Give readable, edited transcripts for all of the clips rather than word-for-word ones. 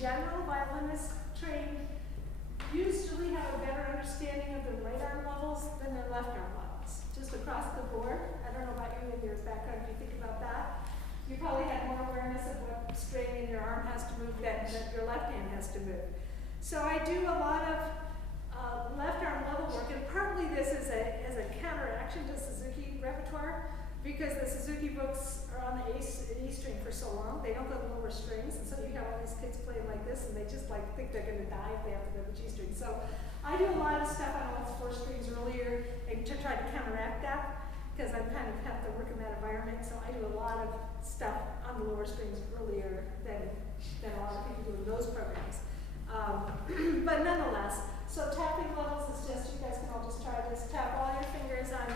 general violinists trained usually have a better understanding of their right arm levels than their left arm levels, just across the board. I don't know about you in your background, if you think about that. You probably have more awareness of what string in your arm has to move than your left hand has to move. So I do a lot of left arm level work, and partly this is as a counteraction to Suzuki repertoire, because the Suzuki books are on the E string for so long, they don't go to lower strings, and so you have all these kids playing like this, and they just like think they're going to die if they have to go to the G string. So I do a lot of stuff on all 4 strings earlier, and to try to counteract that, because I kind of have to work in that environment. So I do a lot of stuff on the lower strings earlier than a lot of people do in those programs. But nonetheless, so tapping levels is just, you guys can all just try this. Tap all your fingers on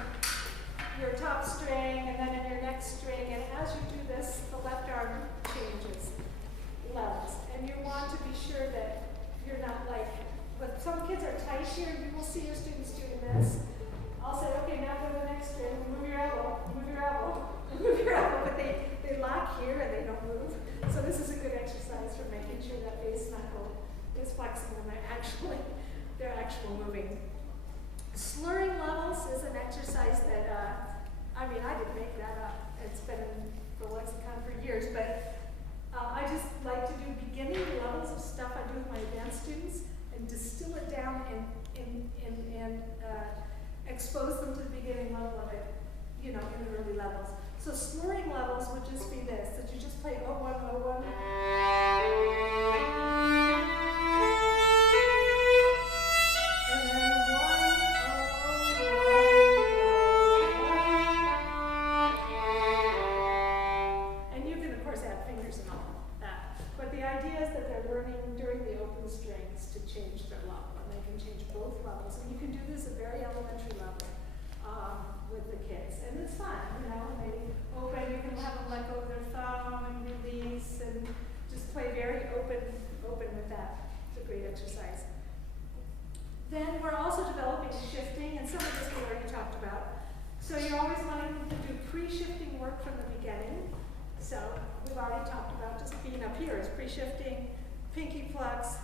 your top string and then in your next string, and as you do this, the left arm changes levels. And you want to be sure that you're not like, but some kids are tight here, you will see your students doing this. I'll say, okay, now go to the next string, move your elbow, move your elbow, move your elbow, but they lock here and they don't move. So this is a good exercise for making sure that base knuckle is flexible and they're actually moving. Slurring levels is an exercise that, I mean, I didn't make that up. It's been in the lexicon for years, but I just like to do beginning levels of stuff I do with my advanced students and distill it down and expose them to the beginning level of it, you know, in the early levels. So slurring levels would just be this, that you just play 01, 01. Change their level, and they can change both levels. And you can do this at very elementary level with the kids, and it's fun, you know. They open, you can have them let go of their thumb and release, and just play very open with that. It's a great exercise. Then we're also developing shifting, and some of this we already talked about. So you're always wanting to do pre-shifting work from the beginning. So we've already talked about just being up here is pre-shifting, pinky plucks.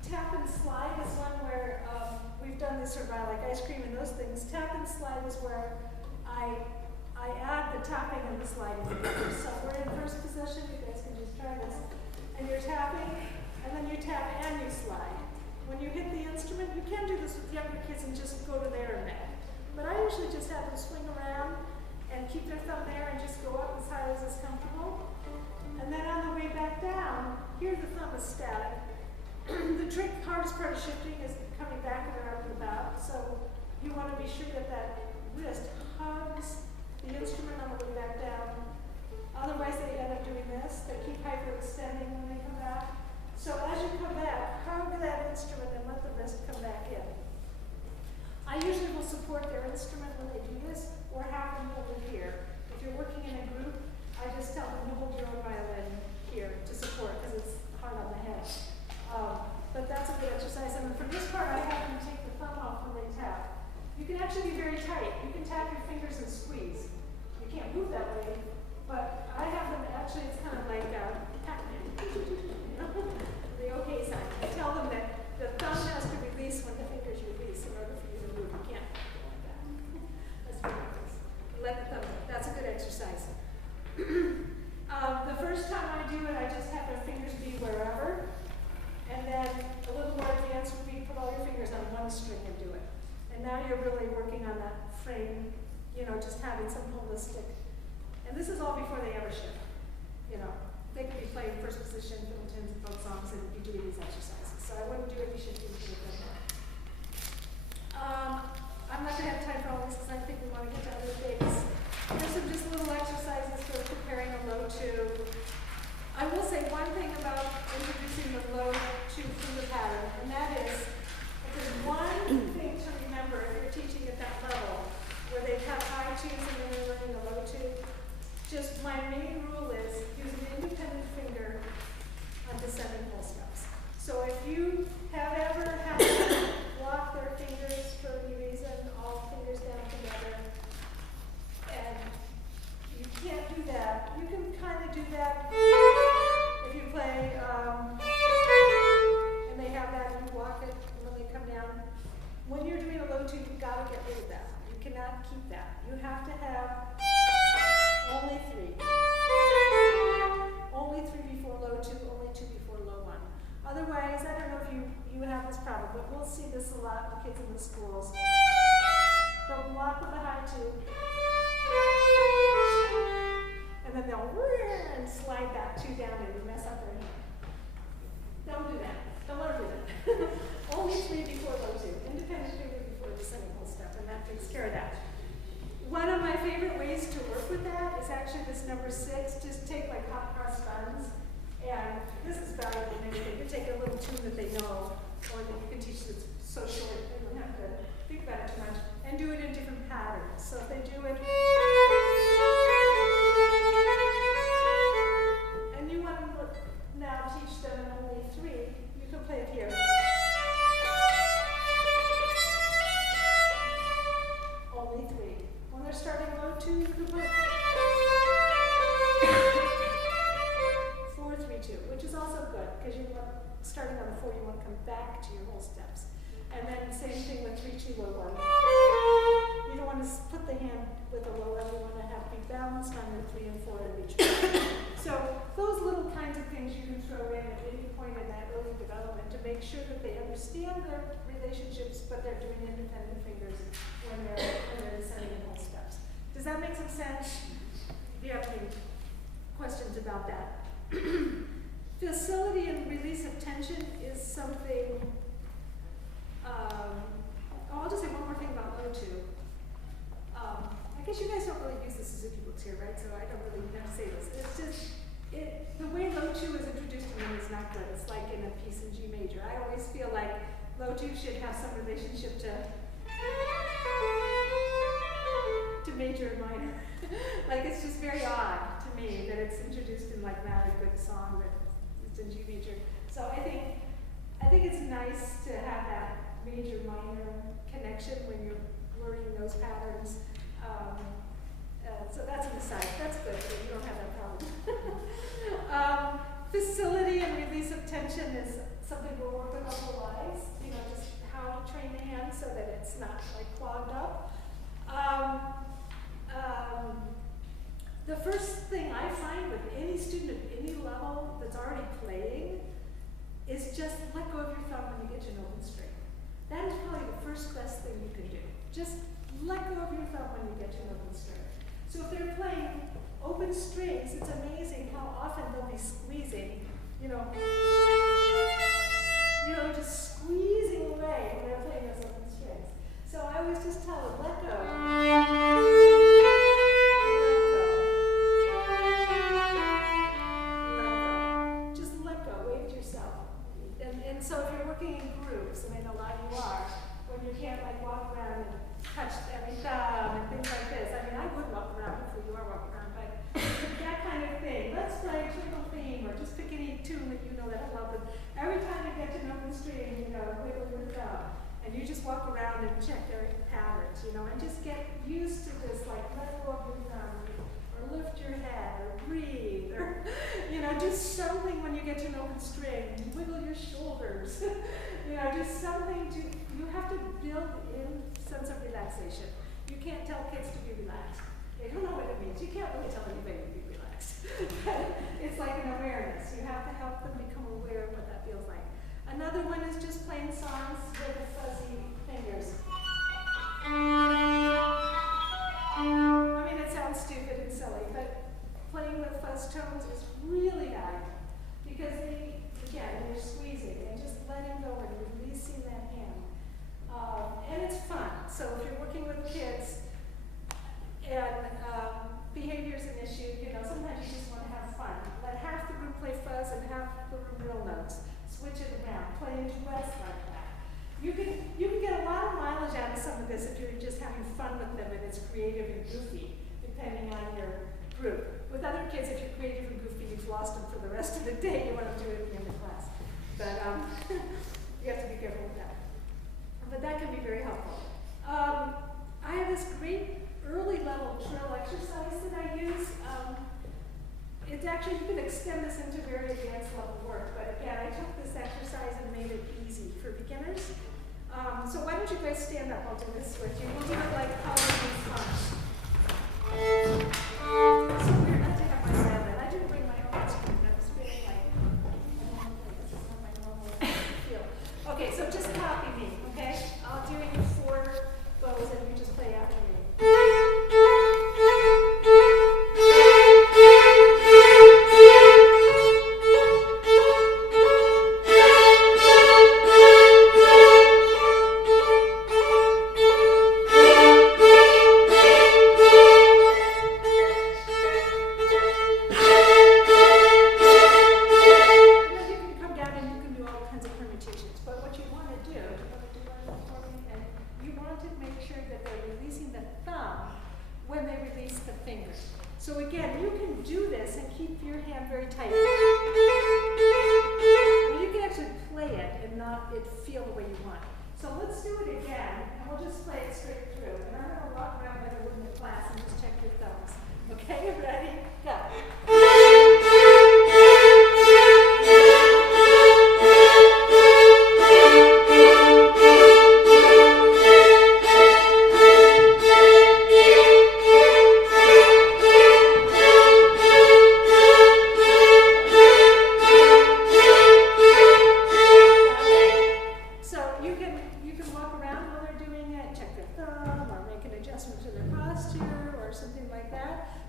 Tap and slide is one where we've done this sort of like ice cream and those things. Tap and slide is where I add the tapping and the sliding together. So we're in first position, you guys can just try this. And you're tapping, and then you tap and you slide. When you hit the instrument, you can do this with younger kids and just go to there and back. But I usually just have them swing around and keep their thumb there and just go up as high as is comfortable. And then on the way back down, here the thumb is static. The hardest part of shifting is coming back and around the back. So you want to be sure that that wrist hugs the instrument on the way back down. Otherwise they end up doing this. They keep hyperextending when they come back. So as you come back, hug that instrument and let the wrist come back in. I usually will support their instrument when they do this, or have them hold it here. If you're working in a group, I just tell them to hold your own violin here to support, because it's hard on the head. But that's a good exercise. And for this part, I have them take the thumb off when they tap. You can actually be very tight. You can tap your fingers and squeeze. You can't move that way, but I have them actually, it's kind of like Pac-Man. The okay sign. I tell them that the thumb has to release when the fingers release in order for you to move. You can't go like that. That's very nice. Let the thumb go. That's a good exercise. The first time I do it, I just have their fingers be wherever. And then a little more advanced would be put all your fingers on one string and do it. And now you're really working on that frame, you know, just having some holistic. And this is all before they ever shift. You know, they could be playing first position, fiddle tunes, and folk songs, and be doing these exercises. So I wouldn't do any shifting to them. I'm not going to have time for all this because I think we want to get to other things. Here's some just little exercises for preparing a low two. I will say one thing about introducing the low two finger pattern, and that is, if there's one thing to remember if you're teaching at that level, where they have high twos and then they're learning the low two, just my main rule is use an independent finger on descending full steps. So if you have ever had to block their fingers for any reason, all fingers down together, and you can't do that, you can kind of do that if you play When you're doing a low two, you've got to get rid of that. You cannot keep that. You have to have only three. Only three before low two, only two before low one. Otherwise, I don't know if you have this problem, but we'll see this a lot with kids in the schools. They'll block with a high two, and then they'll and slide that two down and mess up their hand. Don't do that. Don't let them do that. Only three before low two. Independent finger before the second whole step, and that takes care of that. One of my favorite ways to work with that is actually this number 6. Just take like hot cross buns, and this is valuable in anything. You take a little tune that they know, or that you can teach that's so short they don't have to think about it too much, and do it in different patterns. So if they do it, and you want to now teach them only 3, you can play it here. Only 3. When they're starting low 2, you can put 4, 3, 2, which is also good because you want, starting on the 4, you want to come back to your whole steps. And then same thing with 3, 2, low 1. You don't want to put the hand with a low 1. You want to have to be balanced on your 3 and 4 in each one. So those little kinds of things you can throw in at any point in that early development to make sure that they understand their relationships, but they're doing independent fingers when they're descending in whole steps. Does that make some sense? Do you have any questions about that? Facility and release of tension is something. I'll just say one more thing about low 2. I guess you guys don't really use the Suzuki books here, right? So I don't really have to say this. It's just, the way low 2 is introduced to me is not good. It's like in a piece in G major. I always feel like low 2 should have some relationship to major and minor. Like it's just very odd to me that it's introduced in like not a good song that it's in G major. So I think it's nice to have that major-minor connection when you're learning those patterns. So that's an aside. That's good, so you don't have that problem. Facility and release of tension is something we'll work with our whole lives. You know, just how to train the hand so that it's not like clogged up. The first thing I find with any student at any level that's already playing is just let go of your thumb when you get to an open string. That is probably the first best thing you can do. Just let go of your thumb when you get to an open string. So if they're playing open strings, it's amazing how often they'll be squeezing, just squeezing away when they're playing those open strings. So I always just tell them, let go. And so if you're working in groups, and I know a lot of you are, when you can't like walk around and touch every thumb and things like this. I mean, I would walk around, hopefully you are walking around, but that kind of thing. Let's play triple theme or just pick any tune that you know that'll help. And every time you get to an open string, wiggle your thumb. And you just walk around and check their patterns, and just get used to this, like let go of your thumb, or lift your head, or breathe, or do something when you get to an open string. Wiggle your shoulders. Just something you have to build in sense of relaxation. You can't tell kids to be relaxed. They don't know what it means. You can't really tell anybody to be relaxed. It's like an awareness. You have to help them become aware of what that feels like. Another one is just playing songs with fuzzy fingers. I mean, it sounds stupid and silly, but playing with fuzz tones is really valuable because they're squeezing and just letting go and releasing that hand. And it's fun. So if you're working with kids and behavior is an issue, sometimes you just want to have fun. Let half the group play fuzz and half the room real notes. Switch it around, play in duets like that. You can get a lot of mileage out of some of this if you're just having fun with them and it's creative and goofy, depending on your group. With other kids, if you're creative and goofy, you've lost them for the rest of the day. You want to do it at the end of class. But you have to be careful with that. But that can be very helpful. I have this great early level trill exercise that I use. It's actually, you can extend this into very advanced level work, but again, I took this exercise and made it easy for beginners. So why don't you guys stand up? I'll do this with you. We'll do it like Halloween fun. So weird not to have my violin. I didn't bring my own instrument. I was feeling like, this is not my normal feel. Okay, so just copy me, okay? I'll do 4 bows and you just play after me. So again, you can do this and keep your hand very tight. I mean, you can actually play it and not it feel the way you want. So let's do it again, and we'll just play it straight through. And I'm going to walk around like I would in class and just check your thumbs. Okay, ready? Go.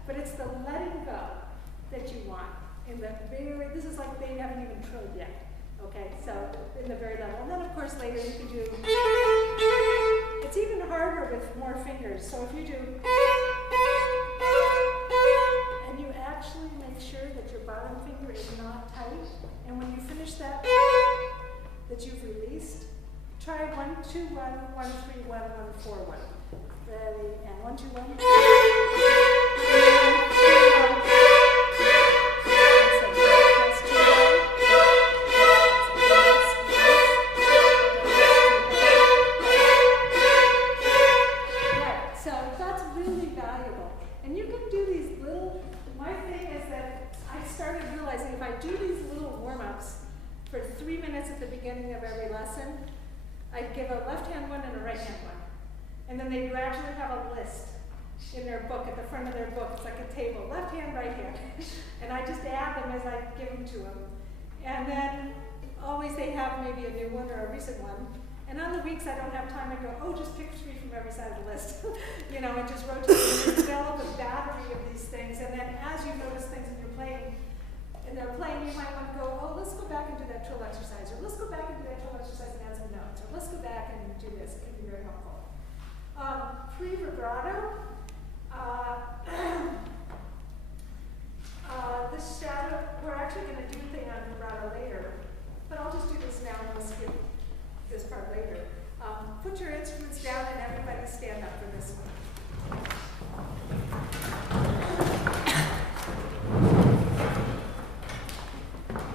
But it's the letting go that you want in the very, this is like they haven't even trilled yet. Okay, so in the very level. And then of course later you can do, it's even harder with more fingers. So if you do, and you actually make sure that your bottom finger is not tight. And when you finish that, that you've released, try 1, 2, 1, 1, 3, 1, 1, 4, 1. Ready, and 1, 2, 1. So that's really valuable. And you can do these little, my thing is that I started realizing if I do these little warm-ups for 3 minutes at the beginning of every lesson, I give a left hand one and a right hand one. And then they gradually have a list in their book, at the front of their book. It's like a table, left hand, right hand. And I just add them as I give them to them. And then always they have maybe a new one or a recent one. And on the weeks I don't have time, I go, oh, just pick 3 from every side of the list. You know, and just rotate and develop a battery of these things. And then as you notice things and you're playing, and they're playing, you might want to go, oh, let's go back and do that trill exercise. Or let's go back and do that trill exercise and add some notes. Or let's go back and do this. It can be very helpful. Pre-vibrato, this shadow, we're actually going to do a thing on vibrato later, but I'll just do this now and we'll skip this part later. Put your instruments down and everybody stand up for this one.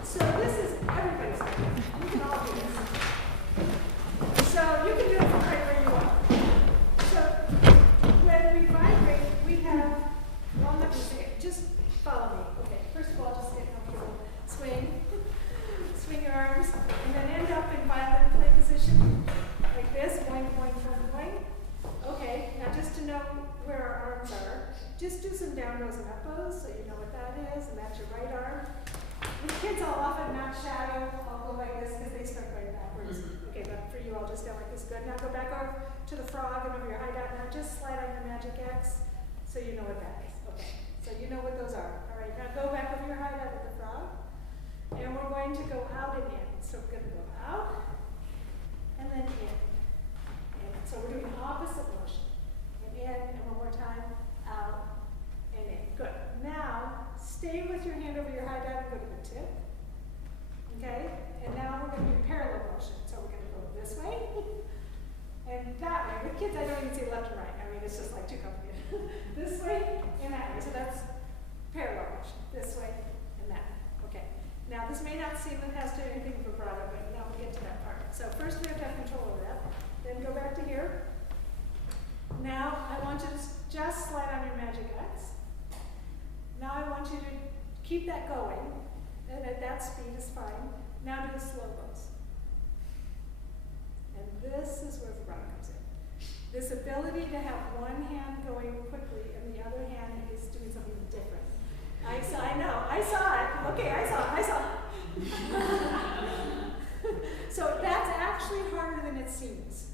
So this is everybody's idea. You can all do this. So you can do it from right where you are. So when we vibrate, we have, well, let me say it. Just follow me. Okay, first of all, just get comfortable. Swing. Swing your arms. And then end up in violin play position. Like this. Boing, boing, boing, boing. Okay, now just to know where our arms are, just do some down bows and up bows so you know what that is. And that's your right arm. The kids all often not shadow. I'll go like this because they start going backwards. Okay, but for you, I'll just down like this. Good. Now go back over to the frog and over your high dot. Now just slide on your magic X so you know what that is. Okay, so you know what those are. All right, now go back over your high dot with the frog. And we're going to go out and in. So we're going to go out and then in. And so we're doing opposite motion. And in, and one more time, out and in. Good. Now, stay with your hand over your high dot and go to the tip. Okay? And now we're going to do parallel motion. So we're going to go this way and that way. With kids, I don't even see left and right. I mean, it's just like too complicated. This way and that way. So that's parallel motion. This way and that way. Okay. Now, this may not seem it has to do anything with vibrato, but now we get to that part. So first we have to have control over that. Then go back to here. Now, I want you to just slide on your magic X. Now I want you to keep that going, and at that speed is fine. Now do the slow bows. And this is ability to have one hand going quickly and the other hand is doing something different. I know, I saw it. Okay, I saw it. So that's actually harder than it seems.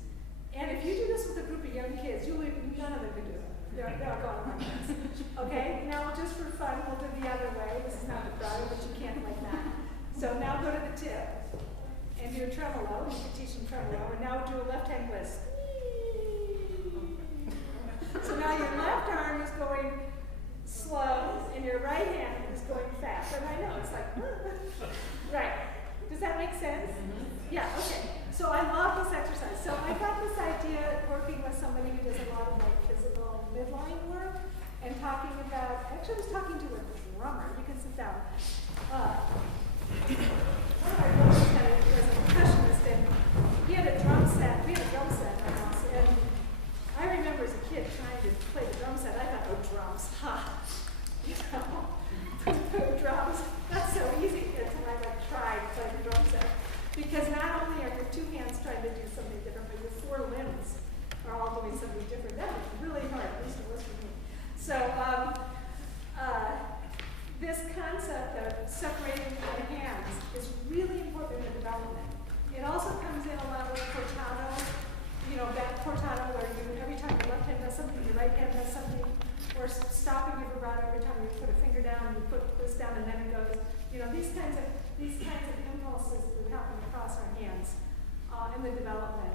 And if you do this with a group of young kids, none of them can do it. They're all going like this. Okay, now just for fun, we'll do the other way. This is not the vibrato, but you can't like that. So now go to the tip and do a tremolo. You can teach them tremolo. And now do a left hand twist. So now your left arm is going slow and your right hand is going fast. And I know, it's like, right. Does that make sense? Yeah, okay. So I love this exercise. So I got this idea working with somebody who does a lot of like physical midline work and talking about, actually I was talking to a drummer. You can sit down. One of our drummers was a percussionist and he had a drum set. We had a drum set in our house. And I remember as a kid trying to play the drum set. I thought, oh, drums, ha. You know, drums. That's so easy until I like tried to play the drum set. Because not only are your two hands trying to do something different, but your four limbs are all doing something different. That was really hard, at least it was for me. So this concept of separating the hands is really important in the development. It also comes in a lot with portato, you know, back portato, where you, every time your left hand does something, your right hand does something, or stopping your vibrato every time you put a finger down, you put this down, and then it goes. You know, these kinds of impulses that happen across our hands in the development.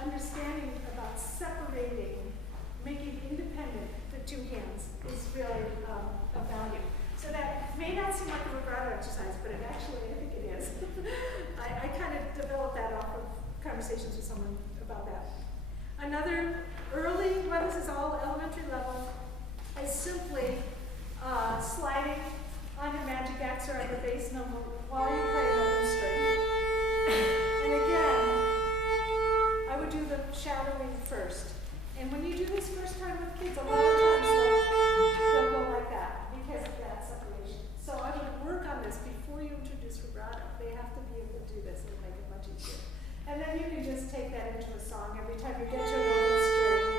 Understanding about separating, making independent the two hands is really of value. So that may not seem like a vibrato exercise, but it actually, I think it is. I kind of developed that off of conversations with someone about that. Another early one, this is all elementary level, is simply sliding on your magic axe or on the bass number while you play an open string. And again, I would do the shadowing first. And when you do this first time with kids, a lot of times they'll go like that because of that separation. So I would work on this before you introduce vibrato. They have to be able to do this and make it much easier. And then you can just take that into a song. Every time you get your open string,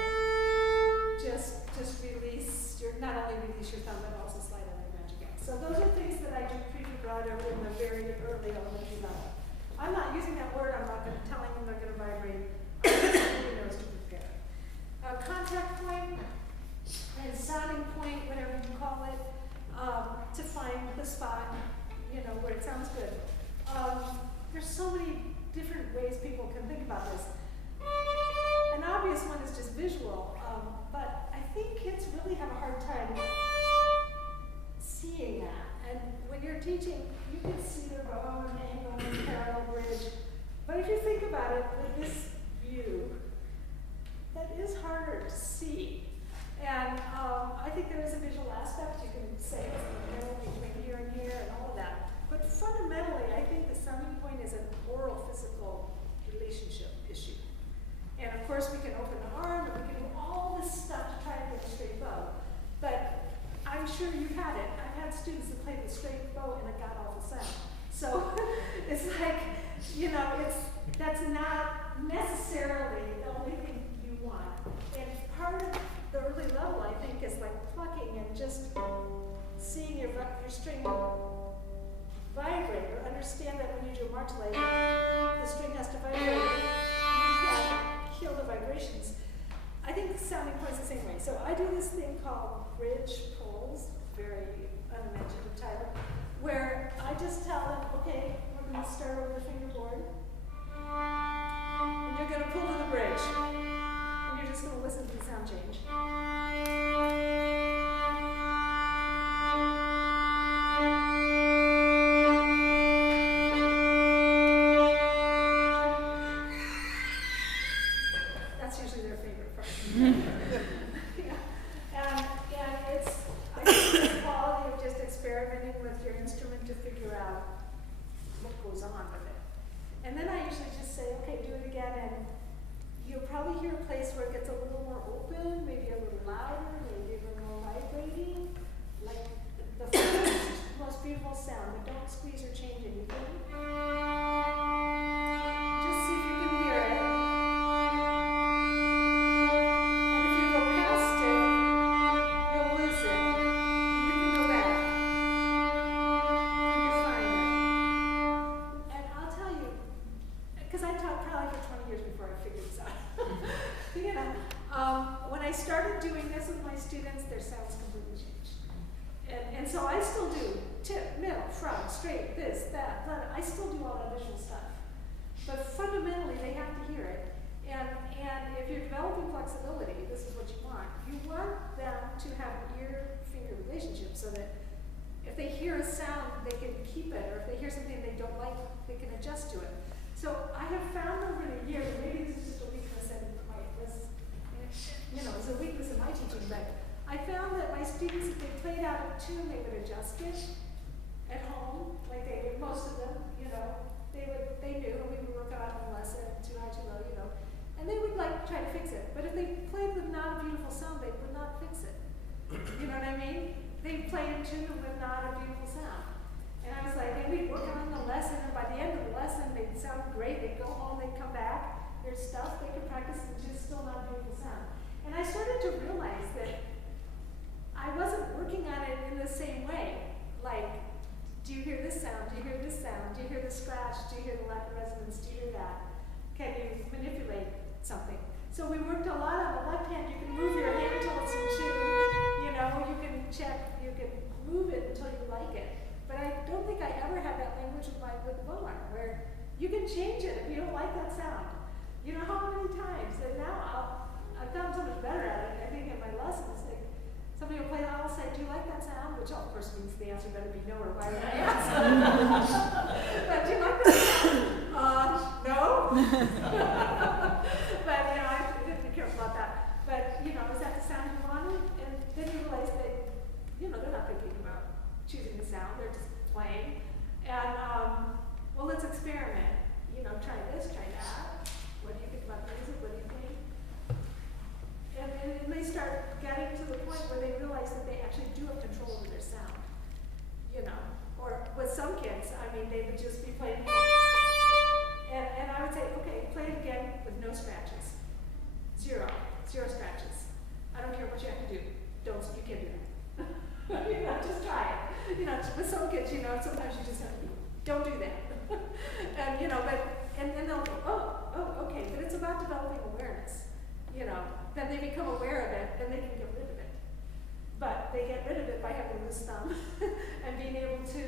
just release your, not only release your thumb, but also slide on your magic axe. So those are things that I do pre-vibrato in the very early elementary level. I'm not using that word, I'm not telling them they're going to vibrate. Everybody knows to prepare. Contact point and sounding point, whatever you call it, to find the spot, you know, where it sounds good. There's so many different ways people can think about this. An obvious one is just visual, but I think kids really have a hard time seeing that. And when you're teaching, you can see their bow and angle and parallel bridge. But if you think about it with this view, that is harder to see. And I think there is a visual aspect. You can say it's in the middle between here and here and all of that. But fundamentally, I think the sounding point is an oral physical relationship issue. And of course, we can open the arm and we can do all this stuff to try to get a straight bow. But I'm sure you've had it. I've had students that played the straight bow and it got awful sound. So it's like, you know, that's not necessarily the only thing you want. And part of the early level, I think, is like plucking and just seeing your string vibrate, or understand that when you do a martelade, the string has to vibrate. You can't kill the vibrations. I think the sounding point is the same way. So I do this thing called bridge pulls, very unimaginative title, where I just tell them, okay, we're going to start over the fingerboard, and you're going to pull to the bridge, and you're just going to listen to the sound change. That's usually their favorite part. Yeah. And it's, I think it's the quality of just experimenting with your instrument to figure out what goes on with it. And then I usually just say, okay, do it again, and you'll probably hear a place where it gets a little more open, maybe a little louder, maybe a little more vibrating, like the first, most beautiful sound, but don't squeeze or change anything. Just see if you can hear it. You know, when I started doing this with my students, their sounds completely changed. And so I still do tip, middle, front, straight, this, that, that. I still do all that visual stuff. But fundamentally, they have to hear it. And if you're developing flexibility, this is what you want. You want them to have an ear-finger relationship so that if they hear a sound, they can keep it, or if they hear something they don't like, they can adjust to it. So I have found over the years, maybe this is just a weakness in my, it's a weakness in my teaching, but I found that my students, if they played out a tune, they would adjust it at home, like they would, most of them, they knew, and we would work out in the lesson, too high, too low, and they would like try to fix it. But if they played with not a beautiful sound, they would not fix it. You know what I mean? They'd play in tune with not a beautiful sound. And I was like, and we'd work on the lesson, and by the end of the lesson, they'd sound great. They'd go home, they'd come back. There's stuff they could practice, and just still not a beautiful sound. And I started to realize that I wasn't working on it in the same way. Like, do you hear this sound? Do you hear this sound? Do you hear the scratch? Do you hear the lack of resonance? Do you hear that? Can you manipulate something? So we worked a lot on the left hand. You can move your hand till it's in tune. You can check. You can move it until you like it. But I don't think I ever had that language with the bow arm, where you can change it if you don't like that sound. You know how many times? And now I've gotten so much better at it. I think in my lessons, like, somebody will play the I'll say, do you like that sound? Which of course means the answer better be no, or why would I answer? But do you like that sound? No. But I didn't be careful about that. But is that the sound you wanted? And then you realize that they're not thinking about choosing the sound; they're just playing. And well, let's experiment. Try this, try that. What do you think about music? What do you think? And they start getting to the point where they realize that they actually do have control over their sound. Or with some kids, they would just be playing. And I would say, okay, play it again with no scratches. Zero scratches. I don't care what you have to do. You can't do that. Just try it. With some kids, sometimes you just have to, don't do that. And then they'll go, oh, okay, but it's about developing awareness. Then they become aware of it, then they can get rid of it. But they get rid of it by having this thumb and being able to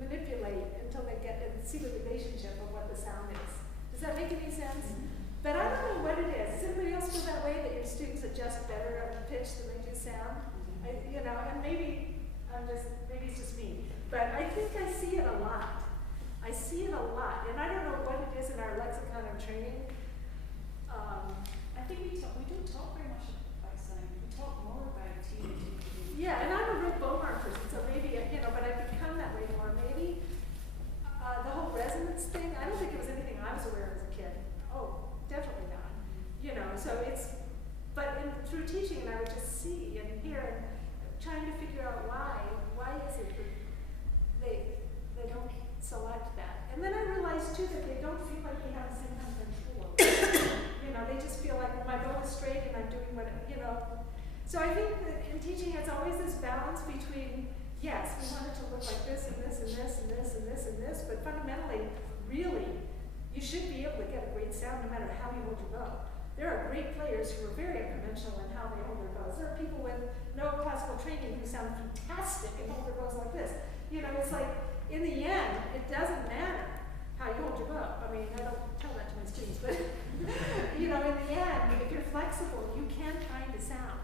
manipulate until they get and see the relationship of what the sound is. Does that make any sense? But I don't know what it is. Does anybody else feel that way, that your students adjust better on the pitch than they do sound? And maybe it's just me. But I think I see it a lot. And I don't know what it is in our lexicon of training. I think we don't talk very much about sound. We talk more about teaching. Yeah, and I'm a real bowhorn person, so maybe, but I've become that way more. Maybe the whole resonance thing, I don't think it was anything I was aware of as a kid. Oh, definitely not. So but through teaching, and I would just see and hear and trying to figure out why is it that they don't select that. And then I realized too that they don't feel like they have the same kind of control. They just feel like, well, my bow is straight and I'm doing what, So I think that in teaching, it's always this balance between, yes, we want it to look like this and this and this and this and this and this, but fundamentally, really, you should be able to get a great sound no matter how you hold your bow. There are great players who are very unconventional in how they hold their bows. There are people with no classical training who sound fantastic and hold their bows like this. It's like, in the end, it doesn't matter how you hold your bow. I don't tell that to my students, but, in the end, if you're flexible, you can find a sound.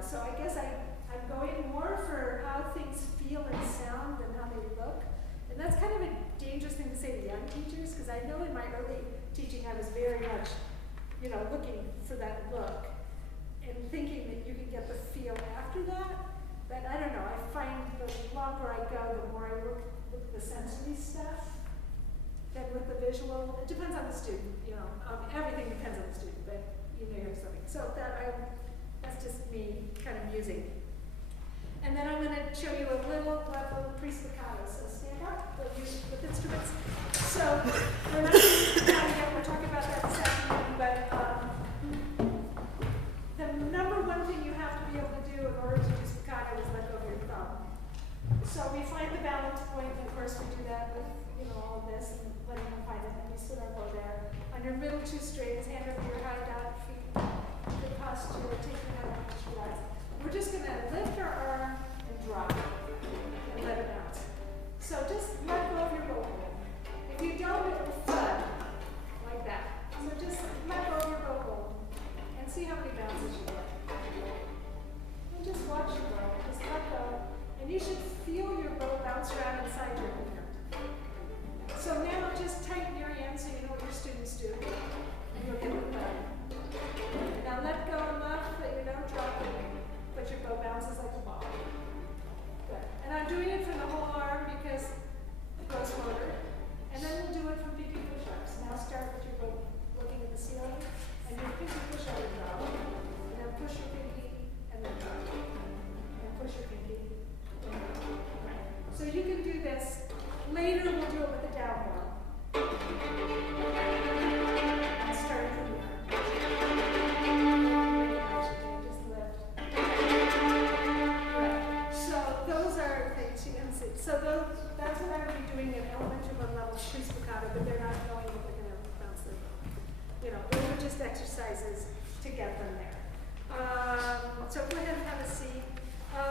So I guess I'm going more for how things feel and sound than how they look. And that's kind of a dangerous thing to say to young teachers, because I know in my early teaching I was very much, looking for that look and thinking that you can get the feel after that. But I don't know, I find the longer I go, the more I work with the sensory stuff than with the visual. It depends on the student, everything depends on the student, but you may have something. So that's just me kind of musing. And then I'm going to show you a little pre-staccato. So stand up with instruments. So we're not yet, we're talking about that this afternoon, but the number one thing you have to be able to do in order to do staccato is let go of your thumb. So we find the balance point, and of course we do that with all of this and letting them find it. And we sit our bow there. On your middle two strings, hand over your high dot,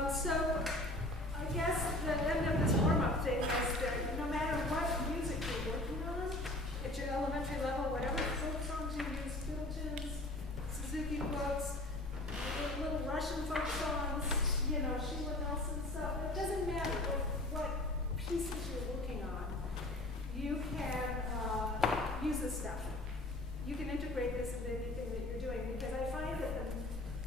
So I guess the end of this warm-up thing is that no matter what music you're working on, at your elementary level, whatever folk songs you use, fiddle tunes, Suzuki quotes, little Russian folk songs, you know, Sheila Nelson stuff, it doesn't matter what pieces you're working on. You can use this stuff. You can integrate this into anything that you're doing, because I find that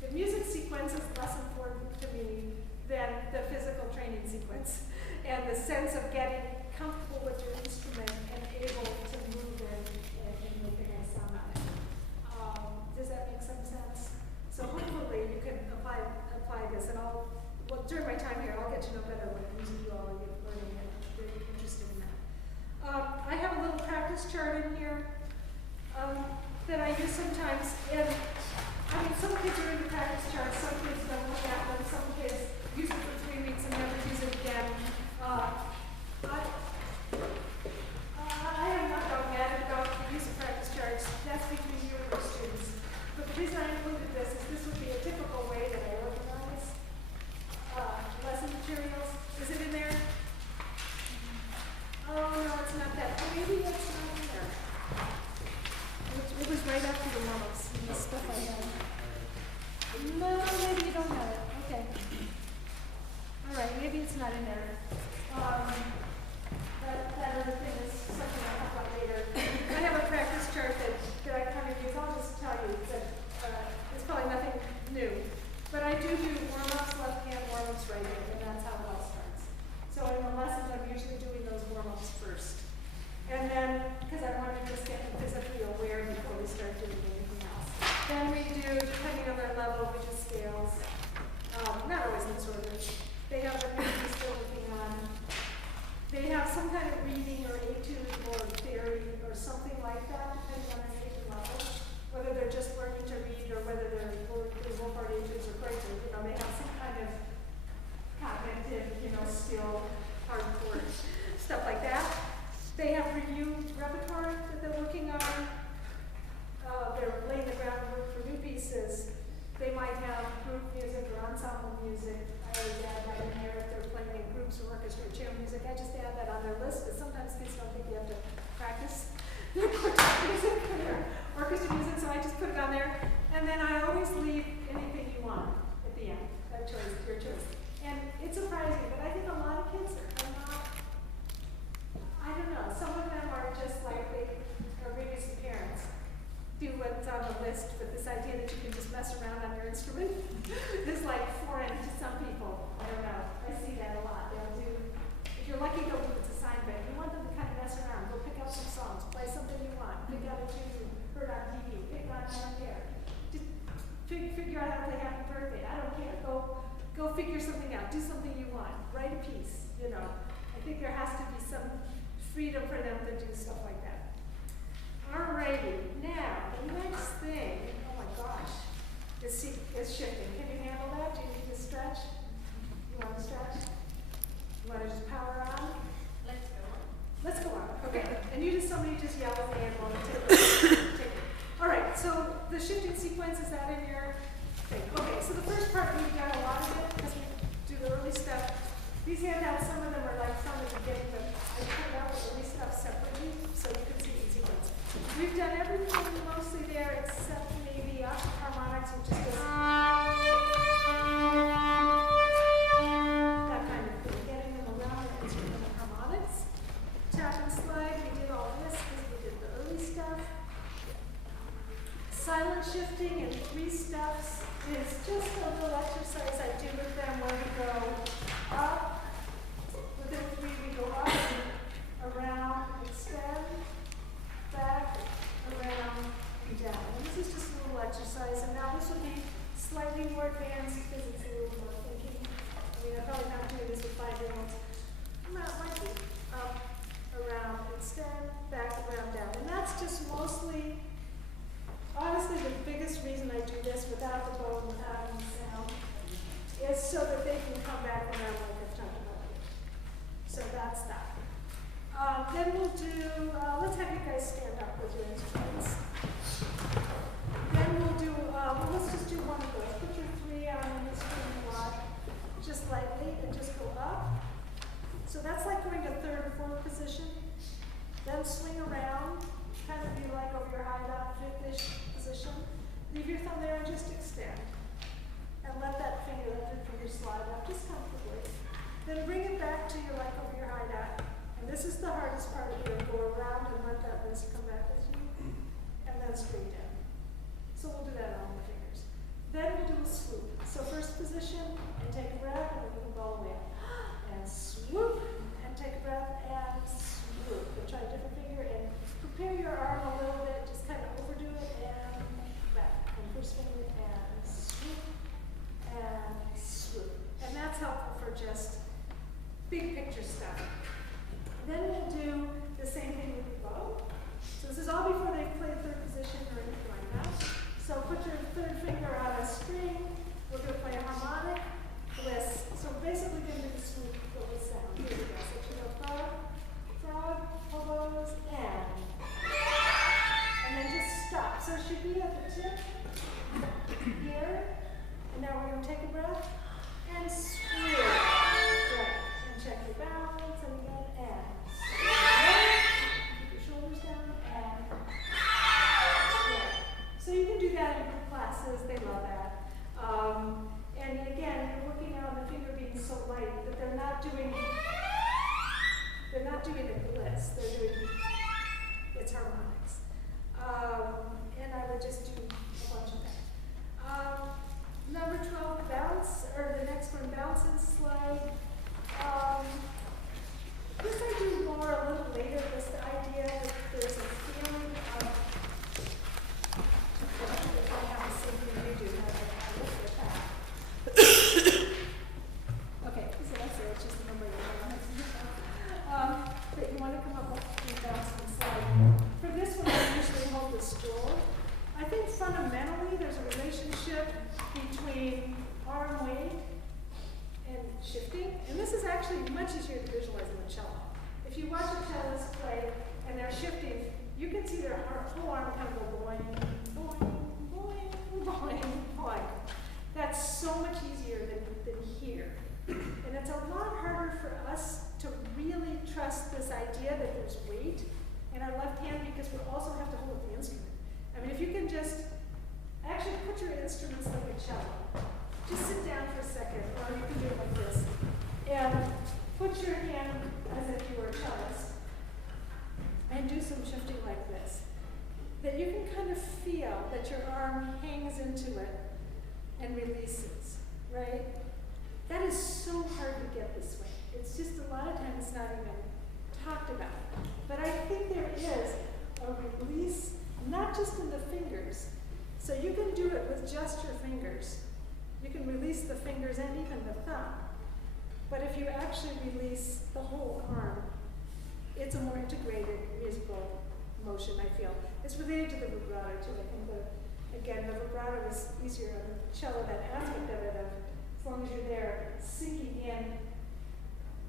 the music sequence is less important to me than the physical training sequence and the sense of getting comfortable with your instrument and able to move it and make a nice sound on it. Does that make some sense? So hopefully you can apply this, and well, during my time here, I'll get to know better what music you all are learning and very interested in that. I have a little practice chart in here that I use sometimes, and I mean, some kids are into practice charts, some kids don't look at them, some kids use it for 3 weeks and never use it again. I am not dogmatic about the use of practice charts. That's between you and your students. But the reason I included this is this would be a typical way that I organize lesson materials. Is it in there? Oh, no, it's not that. Maybe it's not in there. It was right after the warm-ups, the stuff I had. No, maybe you don't have it. Okay. All right, maybe it's not in there. That other thing is something I'll talk about later. I have a practice chart that I kind of use. I'll just tell you that it's probably nothing new. But I do warm-ups, left hand, warm-ups, right hand, and that's how it all starts. So in the lessons, I'm usually doing those warm-ups first. And then, because I want to just get them physically aware before we start doing anything else. Then we do, depending on their level, we do scales. Not always in this order. They have the music still working on. They have some kind of reading or etude or theory or something like that, depending on their age and level. Whether they're just learning to read or whether they're work hard etudes or crazy. You know, they have some kind of cognitive, skill, hardcore stuff like that. They have review repertoire that they're working on. They're laying the groundwork for new pieces. They might have group music or ensemble music. I always add that in here if they're playing in groups or orchestra or chamber music. I just add that on their list, because sometimes kids don't think you have to practice their quartet music or their orchestra music, so I just put it on there. And then I always leave anything you want at the end. That choice, your choice. And it's surprising, but I think a lot of kids are not, I don't know, some of them are just like they are maybe some parents do what's on the list, but this idea that you can just mess around on your instrument is like foreign to some people. I don't know. I see that a lot. They'll do, if you're lucky, they'll do this assignment. You want them to kind of mess around. Go pick out some songs, play something you want, pick out a tune you heard on TV, pick out, I don't care. Just figure out how to play Happy Birthday. I don't care. Go figure something out. Do something you want. Write a piece, I think there has to be some freedom for them to do stuff like that. Alrighty, now the next thing, oh my gosh, is shifting. Can you handle that? Do you need to stretch? You want to stretch? You want to just power on? Let's go on. Let's go on. Okay. And somebody just yell at me and want to take it. Alright, so the shifting sequence, is that in your thing? Okay, so the first part we've done a lot of it because we do the early stuff. These handouts, some of them are like from the beginning, but I put out the early stuff separately so you can see the sequence. We've done everything mostly there except maybe octave harmonics, which is just that kind of thing, getting them around the instrument of harmonics. Tap and slide, we did all this because we did the early stuff. Silent shifting in 3 steps is just a little exercise I do with them where we go up, within 3 we go up, around, extend, back, around, and down. And this is just a little exercise, and now this will be slightly more advanced because it's a little more thinking. I mean, I'm probably not doing this with 5-year-olds. Might be up, around, extend, back, around, down. And that's just mostly, honestly, the biggest reason I do this without the bow and without any sound is so that they can come back around like I've talked about here. So that's that. Then we'll do, let's have you guys stand up with your instruments. Then we'll do, let's just do one of those. Put your 3 on the string block, just like Then swing around, kind of be like over your hideout, fifth-ish position. Leave your thumb there and just extend. And let that finger slide up just comfortably. Then bring it back to your like over your hideout. And this is the hardest part of it. Go around and let that wrist come back with you. And then straight down. So we'll do that on the fingers. Then we'll do a swoop. So first position, and take a breath, and we can go all the way up. And swoop, and take a breath, and swoop. We'll try a different finger, and prepare your arm a little bit, just kind of overdo it, and back. And first finger, and swoop, and swoop. And that's helpful for just big picture stuff. Then we'll do the same thing with the bow. So this is all before they've played third position or anything like that. So put your third finger on a string. We're going to play a harmonic bliss. So basically going to do the swoop with sound. Here we go. So you go frog, elbows, and then just stop. So it should be at the tip here. And now we're going to take a breath and swoop. Right. And check your balance and again and swoop. Keep your shoulders down and swoop. So you can do that in group classes. They love that. And again, you're working on the finger being so light that they're not doing a bliss. They're doing it's harmonics. And I would just do a bunch of that. Number 12, bounce, or the next one, bounce and slide. This I do more a little later, this idea that there's a feeling of, if I have the same thing you do, I look at that. Okay, so that's it, it's just a number you but you want to come up with bounce and slide. For this one, I usually hold the scroll. I think fundamentally there's a relationship between arm weight and shifting. And this is actually much easier to visualize in the cello. If you watch a cellist play and they're shifting, you can see their whole arm kind of go boing, boing, boing, boing, boing. That's so much easier than here. And it's a lot harder for us to really trust this idea that there's weight in our left hand because we also have to hold the instrument. I mean, if you can just actually put your instruments like a cello. Just sit down for a second, or you can do it like this. And put your hand as if you were a cellist. And do some shifting like this. That you can kind of feel that your arm hangs into it and releases, right? That is so hard to get this way. It's just a lot of times it's not even talked about. But I think there is a release, not just in the fingers. So you can do it with just your fingers. You can release the fingers and even the thumb. But if you actually release the whole arm, it's a more integrated musical motion, I feel. It's related to the vibrato too. I think again, the vibrato is easier on the cello, that aspect of it, of as long as you're there, sinking in,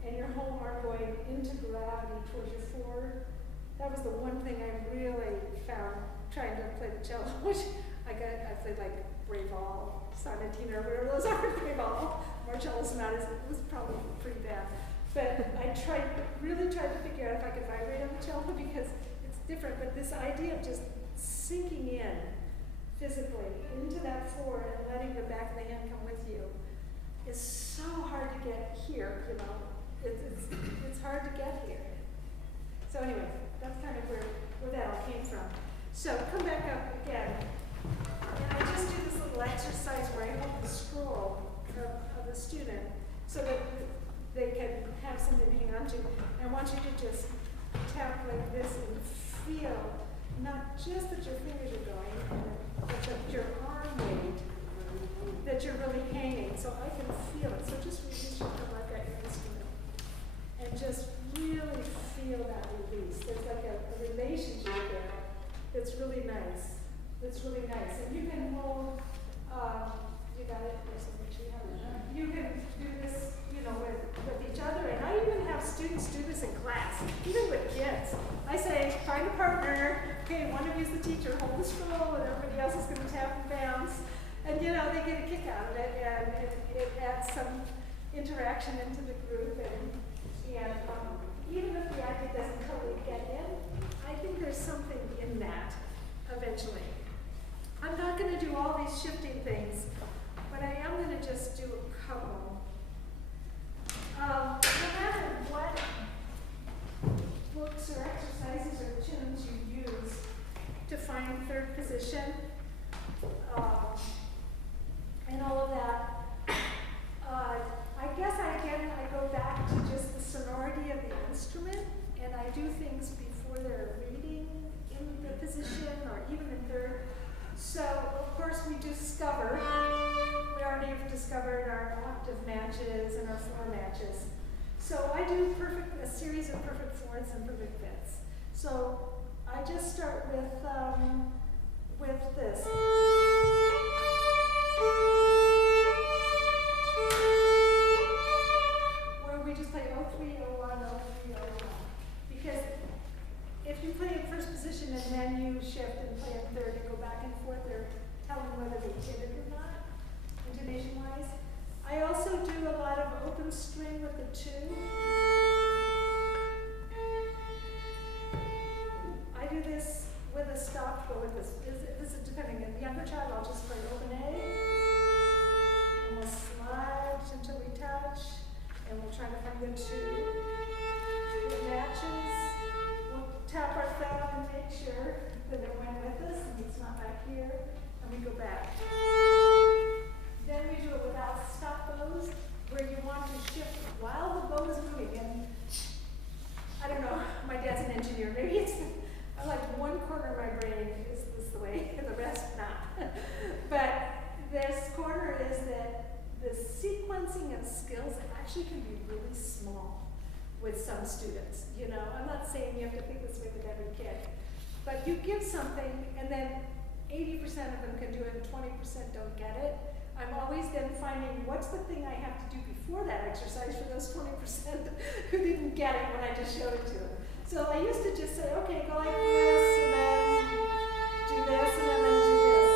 and your whole arm going into gravity towards your forward. That was the one thing I really found trying to play the cello, which I played like Bravall, Sonatina, or whatever those are, Bravall, Marcello sonatas. It was probably pretty bad. But I really tried to figure out if I could vibrate on the cello because it's different. But this idea of just sinking in physically into that forward and letting the back of the hand come with you is so hard to get here, you know. It's hard to get here. So anyway, that's kind of where that all came from. So come back up again. And I just do this little exercise where I hold the scroll of the student so that they can have something to hang on to. And I want you to just tap like this and feel not just that your fingers are going, but that your arm weight, that you're really hanging. So I can feel it. So just release your thumb like that, your instrument. And just really feel that release. There's like a relationship there that's really nice. It's really nice. And you can hold, you got it, there's something you have. You can do this, you know, with each other. And I even have students do this in class, even with kids. I say, find a partner. Okay, one of you is the teacher, hold the scroll, and everybody else is going to tap and bounce. And, you know, they get a kick out of it, and it adds some interaction into the group. And even if the idea doesn't totally get in, think there's something in that eventually. I'm not going to do all these shifting things, but I am going to just do a couple. No matter what books or exercises or tunes you use to find third position, and all of that, I guess I go back to just the sonority of the instrument, and I do things before they're reading in the position or even in third. So, of course, we discovered, we already have discovered our octave matches and our floor matches. So I do a series of perfect fourths and perfect fifths. So I just start with this. Where we just play 03, 01, 03, 01. Because if you play in first position and then you shift and play in third and go back and forth, they're telling whether they hit it or not, intonation-wise. I also do a lot of open string with the 2. I do this with a stop, but with this is depending on the younger child, I'll just play open A, and we'll slide until we touch, and we'll try to find the 2. It matches. We'll tap our thumb and make sure that it went with us, and it's not back here, and we go back. Then we do it without stop bows, where you want to shift while the bow is moving. And I don't know, my dad's an engineer. Maybe it's like one corner of my brain is the way, and the rest not. But this corner is that the sequencing of skills actually can be really small with some students. You know, I'm not saying you have to think this way with every kid, but you give something, and then 80% of them can do it, and 20% don't get it. I'm always then finding what's the thing I have to do before that exercise for those 20% who didn't get it when I just showed it to them. So I used to just say, okay, go like this, and then do this, and then do this.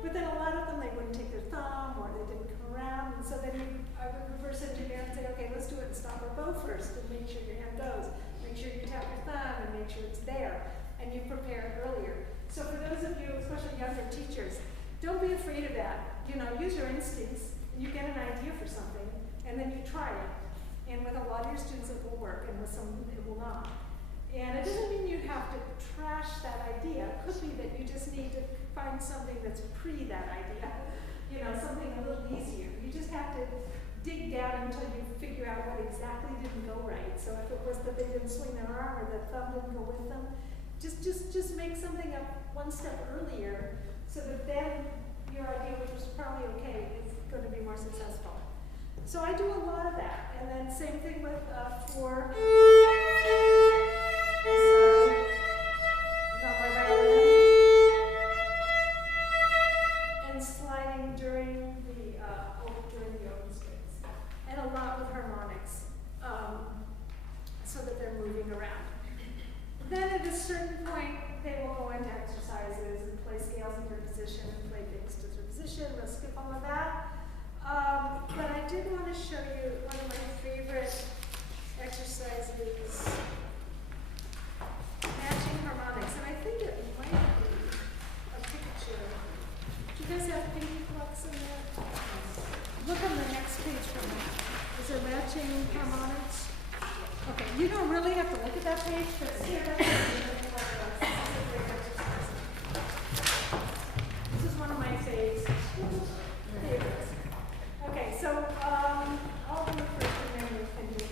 But then a lot of them, they wouldn't take their thumb, or they didn't come around, and so then I would reverse engineer and say, okay, let's do it and stop our bow first, and make sure your hand goes. Make sure you tap your thumb, and make sure it's there, and you prepare it earlier. So for those of you, especially younger teachers, don't be afraid of that. You know, use your instincts, and you get an idea for something, and then you try it. And with a lot of your students it will work, and with some it will not. And it doesn't mean you have to trash that idea. It could be that you just need to find something that's pre that idea. You know, something a little easier. You just have to dig down until you figure out what exactly didn't go right. So if it was that they didn't swing their arm or the thumb didn't go with them, just make something up one step earlier, so that then your idea, which was probably okay, is going to be more successful. So I do a lot of that. And then same thing with for, sorry, not my violin. And sliding during the open strings. And a lot with harmonics, so that they're moving around. Then at a certain point, they will go into exercises and play scales in their position and play things to their position. We'll skip all of that. But I did want to show you one of my favorite exercises, matching harmonics. And I think it might be a picture. Do you guys have pink blocks in there? Look on the next page from that. Is there matching harmonics? Okay, you don't really have to look at that page, but see that page. This is one of my favorites. Okay, so I'll do it first and then you can do it.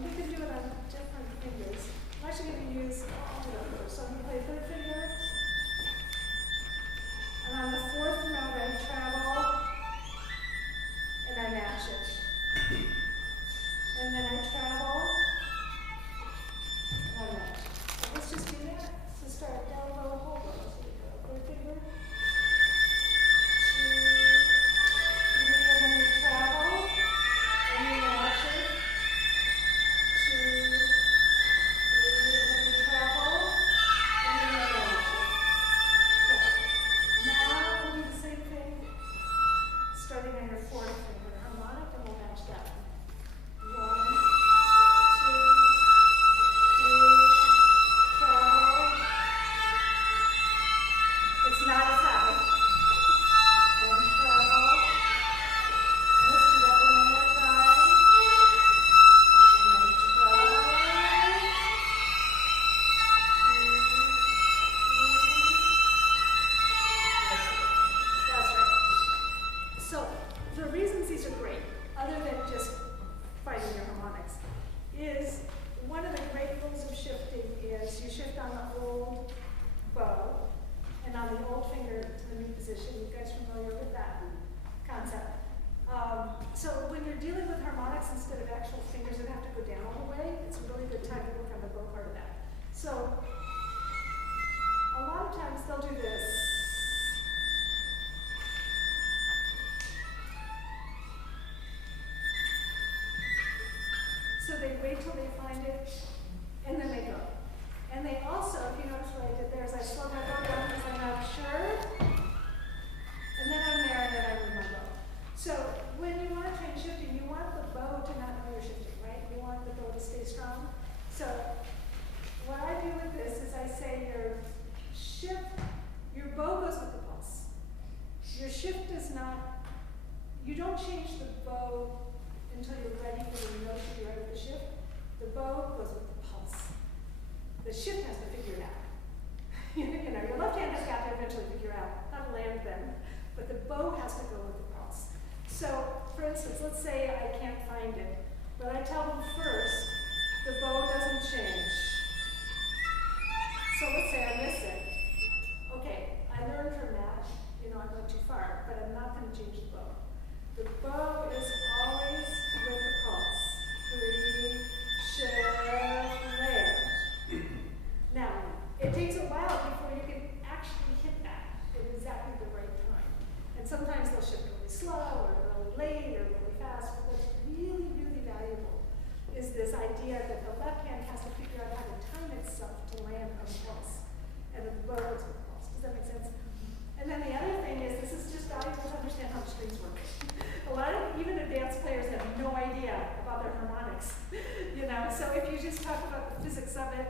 You can do it on different fingers. I'm actually going to use all of them first. So I'm going to play third finger. And on the fourth note, I travel and I match it. And then I travel and I match. So let's just do that. So start down low, hold on. So we go third finger. other than just finding your harmonics, is one of the great rules of shifting is you shift on the old bow and on the old finger to the new position. You guys familiar with that concept? So when you're dealing with harmonics instead of actual fingers that have to go down all the way, it's a really good time to work on the bow part of that. So a lot of times they'll do this. So they wait till they find it, and then they go. And they also, if you notice what I did there, is I slow my bow down because I'm not sure, and then I'm there, and then I move my bow. So when you want to train shifting, you want the bow to not know you're shifting, right? You want the bow to stay strong. So what I do with this is I say your bow goes with the pulse. Your shift does not, you don't change the bow until you're ready for the note to be ready with the shift. The bow goes with the pulse. The shift has to figure it out. You know, your left hand has got to eventually figure out how to land them, but the bow has to go with the pulse. So, for instance, let's say I can't find it, but I tell them first, the bow doesn't change. So let's say I miss it. Okay, I learned from that, you know, I went too far, but I'm not going to change the bow. The bow is always with the pulse. 3, shift, land. Now, it takes a while before you can actually hit that at exactly the right time. And sometimes they'll shift really slow or really late or really fast, but what's really, really valuable is this idea that the left hand has to figure out how to time itself to land on the pulse, and that the bow goes with the pulse. Does that make sense? And then the other thing is, this is just valuable to understand how the strings work. A lot of even advanced players have no idea about their harmonics, you know. So if you just talk about the physics of it,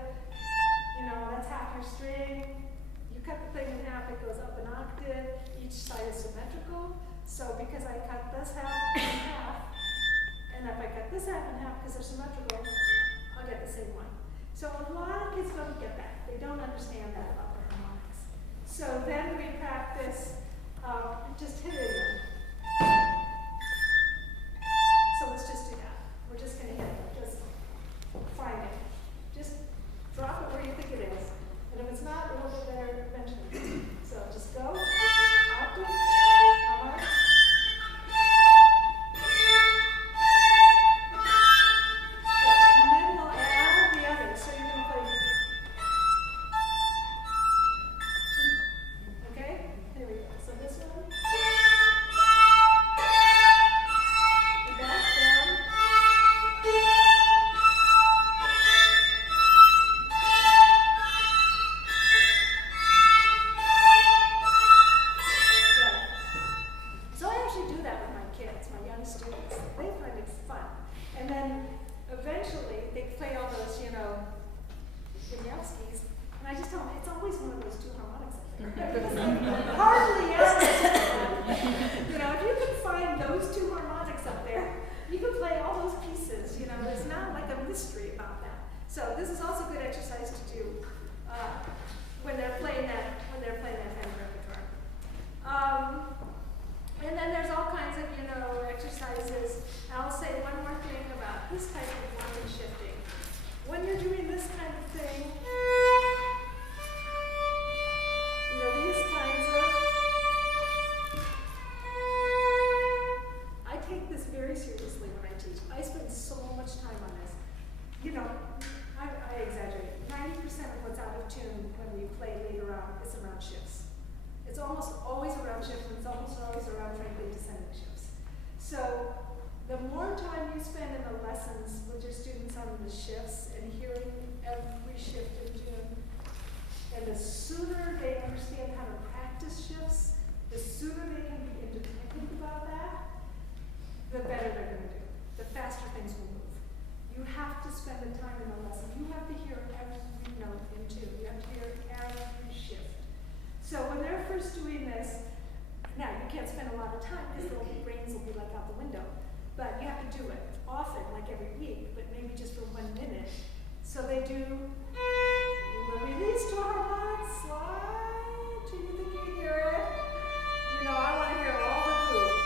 you know, that's half your string. You cut the thing in half, it goes up an octave. Each side is symmetrical. So because I cut this half in half, and if I cut this half in half because they're symmetrical, I'll get the same one. So a lot of kids don't get that. They don't understand that about their harmonics. So then we practice just hitting them. So let's just do that. We're just going to hit it. Just find it. Just drop it where you think it is. And if it's not, it'll get there eventually. So just go. Octave. Hammer. And then we'll add the others. So you're going to play. Okay? Here we go. So this one. The back down. So I actually do that with my kids, my young students. They find it fun. And then eventually they play all those, you know, Vinyavskis, and I just tell them it's always one of those two harmonics up there. Hardly ever. You know, if you can find those two harmonics up there, you can play all those pieces. You know, there's not like a mystery about that. So this is also good exercise to do when they're playing that kind of repertoire. And then there's all kinds of, you know, exercises. I'll say one more thing about this type of line shifting. When you're doing this kind of thing, you know, these kinds of, I take this very seriously when I teach. I spend so much time on this. You know, I exaggerate. 90% of what's out of tune when we play later on is around shifts. It's almost always around shifts, and it's almost always around, frankly, descending shifts. So the more time you spend in the lessons with your students on the shifts and hearing every shift in tune, and the sooner they understand how to practice shifts, the sooner they can be independent about that, the better they're going to do. The faster things will move. You have to spend the time in the lesson. You have to hear every note in tune. You have to hear every shift. So when they're first doing this, now you can't spend a lot of time because their brains will be like out the window, but you have to do it often, like every week, but maybe just for 1 minute. So they do, release to our harmonics, slide till you think you hear it. You know, I want to hear all the groove.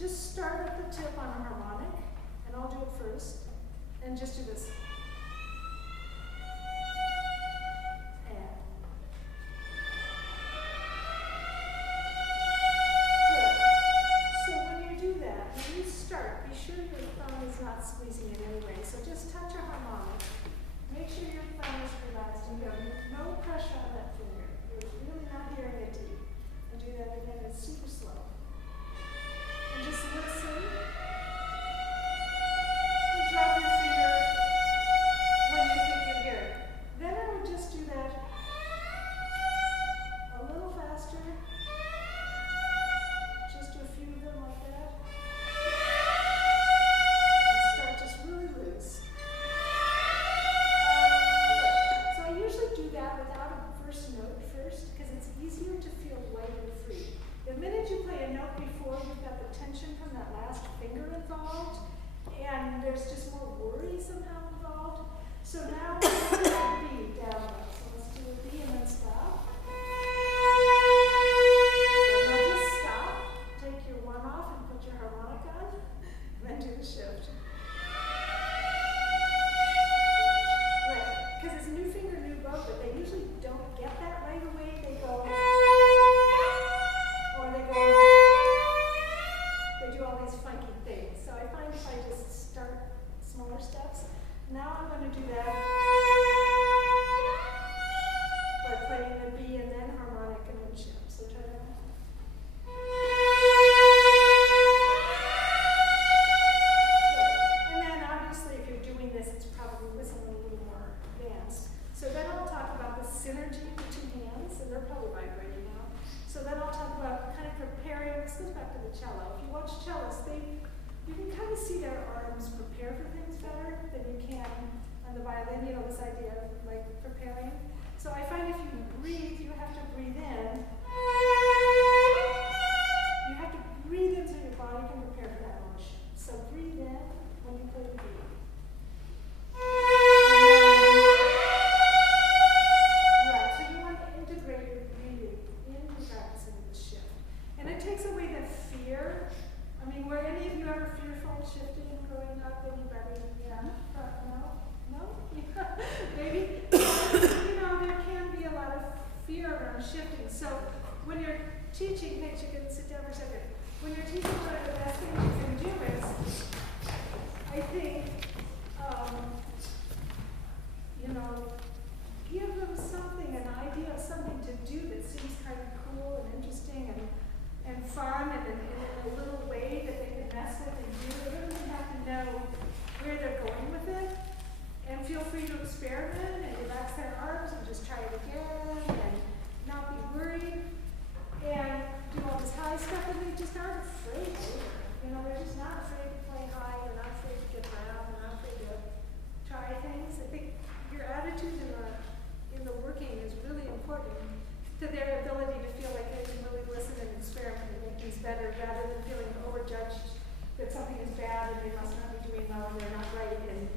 just start at the tip on a harmonic, and I'll do it first, and just do this. And. Good. So when you do that, when you start, be sure your thumb is not squeezing it anyway. So just touch a harmonic. Make sure your thumb is relaxed and you have no pressure on that finger. You're really not hearing it deep. And do that again, it's super slow. And just listen. And drop your finger when you think you hear it. Then I would just do that a little faster. Just a few of them like that. And start just really loose. So I usually do that without a first note first because it's easier to feel light and free. The minute you play a note before, you've got the tension from that last finger involved, and there's just more worry somehow involved. So now we're going to do a B down low. So let's do a B and then stop. Now just stop. Take your one off and put your harmonic on, and then do the shift. Right, because it's new finger, new bow, but they usually don't get that right away. They go. They do all these funky things. So I find if I just start smaller steps, now I'm going to do that by playing the B and then harmonic and then shift. So try that. And then obviously if you're doing this, it's probably listening a little more advanced. So then I'll talk about the synergy of the two hands, and they're probably vibrating now. So then I'll talk about kind of preparing. This goes back to the cello. If you watch cellists, you can kind of see their arms prepare for things better than you can on the violin. You know, this idea of like preparing. So I find if you breathe, you have to breathe in. You have to breathe in so your body can prepare for that motion. So breathe in when you play the beat. Right, so you want to integrate your breathing into practicing the shift. And it takes away the fear. I mean, were any of you ever fearful shifting growing up? Anybody? Yeah? No? Maybe? You know, there can be a lot of fear around shifting. So when you're teaching, thanks, you can sit down for a second. When you're teaching, one of the best things you can do is, I think, you know, give them something, an idea of something to do that seems kind of cool and interesting and fun and in a little way that they can mess with and do. They don't even have to know where they're going with it. And feel free to experiment and relax their arms and just try it again and not be worried and do all this high stuff, and they just aren't afraid. You know, they're just not afraid to play high, they're not afraid to get around, they're not afraid to try things. I think your attitude in the working is really important to their ability to feel like they can really listen and experiment and make things better rather than feeling overjudged that something is bad and they must not be doing well and they're not right, and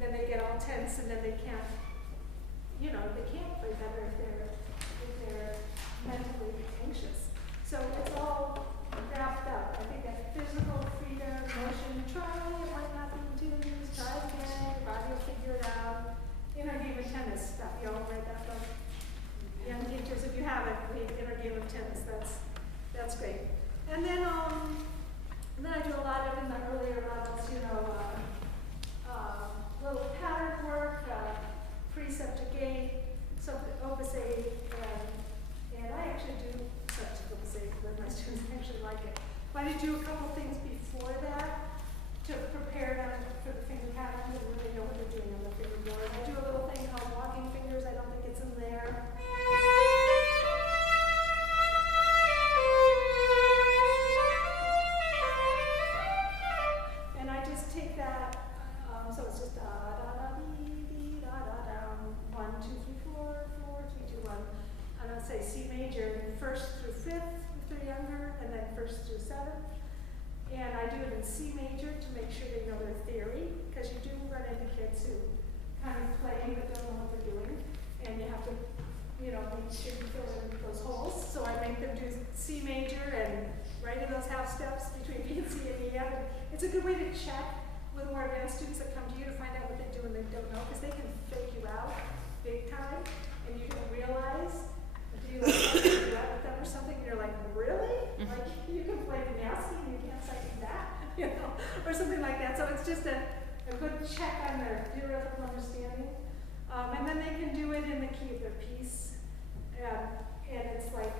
then they get all tense and then they can't, you know, they can't play better if they're mentally anxious. So it's all wrapped up. I think that physical freedom, motion, try, it might not be in tune, try it again, your body will figure it out. Inner game of tennis stuff, you all read that book? Young teachers, if you haven't, read Inner Game of Tennis, that's great. And then I do a lot of, in the earlier levels, you know, little pattern work, precept to gate, something opus 8, and I actually do such opus 8 because my students actually like it. But I do a couple things before that to prepare them for the finger pattern and really know what they're doing on the fingerboard. I do a little thing called walking fingers. I don't think it's in there. And I just take that, so it's just da da da dee dee da da down 1 2 3 4 4 3 2 1, and I'll say C major first through fifth if they're younger, and then first through seventh. And I do it in C major to make sure they know their theory, because you do run into kids who kind of play but don't know what they're doing, and you have to, you know, make sure you fill in those holes. So I make them do C major and right in those half steps between B and C it's a good way to check with more advanced students that come to you to find out what they do and they don't know, because they can fake you out big time, and you don't realize. Do you like do that with them or something? And you're like, really? Like you can play nasty and you can't cite that, you know, or something like that. So it's just a good check on their theoretical understanding. And then they can do it in the key of their piece. And it's like,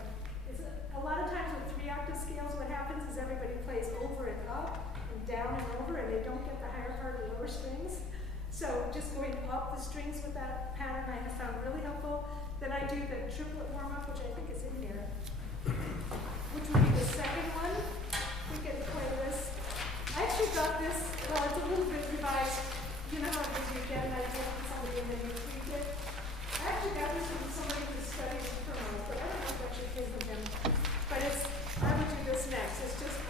a lot of times with 3-octave scales, what happens is everybody plays over and up and down and over, and they don't get the higher part of the lower strings. So just going up the strings with that pattern I have found really helpful. Then I do the triplet warm-up, which I think is in here, which would be the second one. We can play this. I actually got this, well, it's a little bit revised. You know how it is, you get an idea from somebody and then you tweak it. I actually got this from somebody who studies criminals, but I don't know if that should came from him. But it's, I would do this next. It's just, it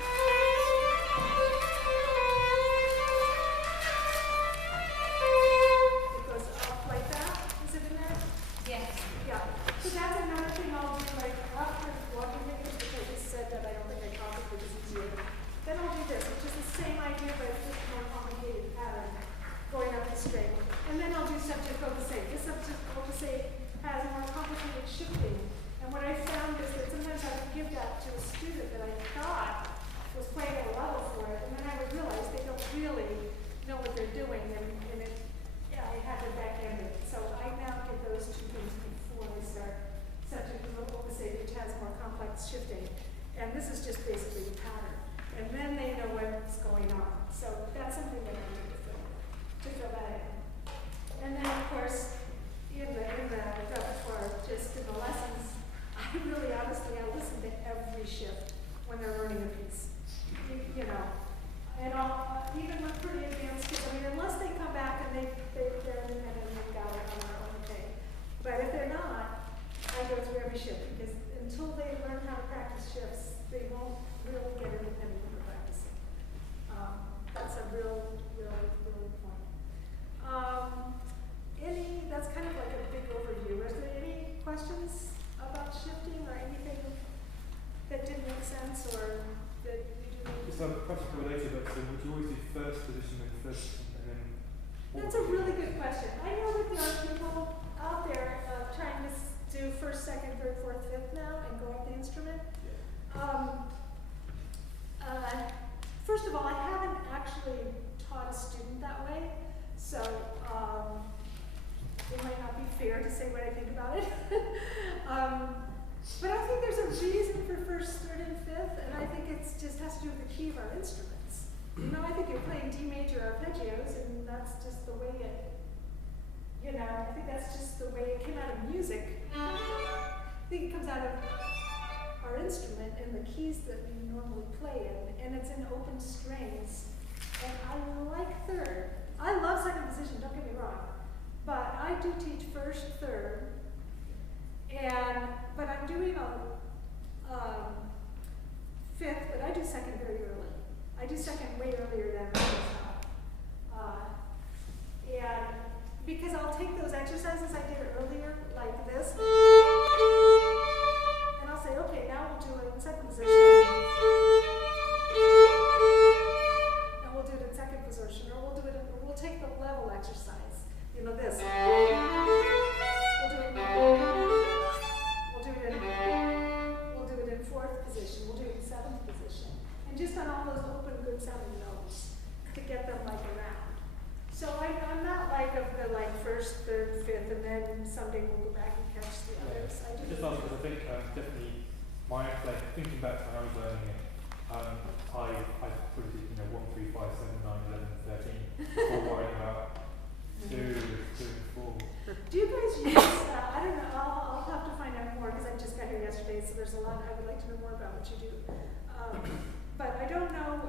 goes up like that. Is it in there? Yes. Yeah. So that's another thing I'll do, like after walking fingers, which I just said that I don't think I copied, which is easier. Then I'll do this, which is the same idea, but it's just a more complicated pattern going up the string. And then I'll do subject focusing. This subject focusing has a more complicated shifting. And what I found is that sometimes I would give that to a student that I thought was playing at a level for it, and then I would realize they don't really know what they're doing, and it, yeah, I had to backhand it. So I now get those two things before I start subject focusing, which has more complex shifting. And this is just basically the pattern. And then they know what's going on. So that's something that I do to fill that in. And then of course, in the repertoire, just in the lessons, I really honestly, I listen to every shift when they're learning a piece. You know, and I'll, even with pretty advanced kids, I mean, unless they come back and they're independent and they've got it on their own, okay. But if they're not, I go through every shift, because until they learn how to practice shifts, they won't really get independent when they're practicing. That's a real point. That's kind of like a big overview. Is there any questions about shifting or anything that didn't make sense or that you do need? Just a question related, but so would you always do first position and first and then? That's a really good question. I know that there are people out there trying to do first, second, third, fourth, fifth now and go up the instrument. Yeah. First of all, I haven't actually taught a student that way, so it might not be fair to say what I think about it. But I think there's a reason for first, third, and fifth, and I think it just has to do with the key of our instruments. You know, I think you're playing D major arpeggios, and that's just the way it, you know, I think that's just the way it came out of music. I think it comes out of our instrument and the keys that we normally play in, and it's in open strings. And I like third. I love second position, don't get me wrong. But I do teach first, third, but I'm doing a fifth, but I do second very early. I do second way earlier than I and because I'll take those exercises I did earlier, like this, and I'll say, okay, now we'll do it in second position. And we'll do it in second position, or we'll take the level exercise. You know, this. We'll do it in fourth position. We'll do it in seventh position. And just on all those open, good sounding notes to get them like around. So I'm not like of the like first, third, fifth, and then someday we'll go back and catch the others. I do. Just ask because I think definitely thinking back to when I was learning it, I probably did 1, 3, 5, 7, 9, 11, 13 before worrying about 2, and 4. Do you guys use, I don't know, I'll have to find out more because I just got here yesterday, so there's a lot, I would like to know more about what you do. But I don't know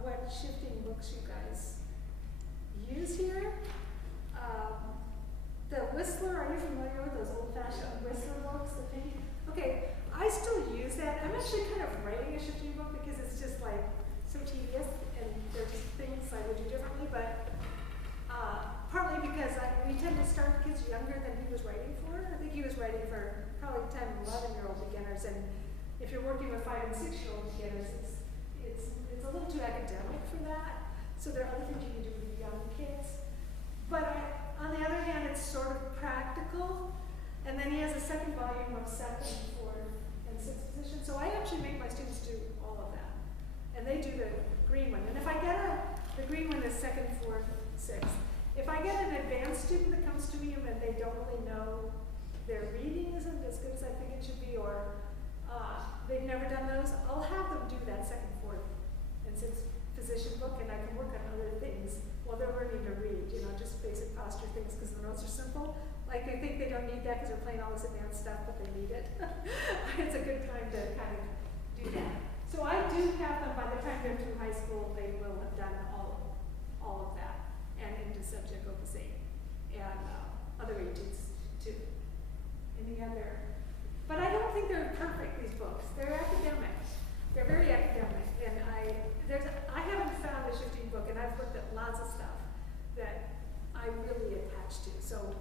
what shifting books you guys use here. The Whistler, are you familiar with those old-fashioned Whistler books? The pink? Okay, I still use that. I'm actually kind of writing a shifting book because it's just like so tedious and they're just things I would do differently, but partly because we tend to start kids younger than he was writing for. I think he was writing for probably 10, 11-year-old beginners, and if you're working with 5 and 6-year-old beginners, it's a little too academic for that. 6th. If I get an advanced student that comes to me and they don't really know their reading isn't as good as I think it should be, or they've never done those, I'll have them do that 2nd, 4th, and 6th physician book, and I can work on other things while they're learning to read, you know, just basic posture things, because the notes are simple. Like, they think they don't need that because they're playing all this advanced stuff, but they need it. It's a good time to kind of do that. So I do have them, by the time they're through high school, they will have done all of that, and into subject opus 8, and other agents too. Any other? But I don't think they're perfect, these books. They're academic. They're very academic, and I haven't found a shifting book, and I've looked at lots of stuff that I really attach to. So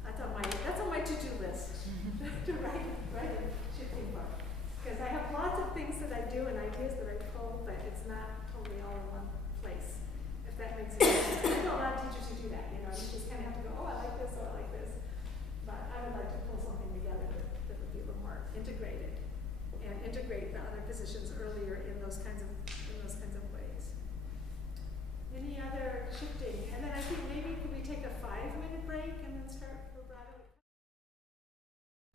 that's on my to-do list to write a shifting book, because I have lots of things that I do and ideas that I pull, but it's not totally all in one place. If that makes sense. I know a lot of teachers who do that. You know, you just kind of have to go, oh, I like this, oh, I like this. But I would like to pull something together that would be a little more integrated, and integrate the other positions earlier in those kinds of ways. Any other shifting? And then I think maybe could we take a 5-minute break and then start vibrato?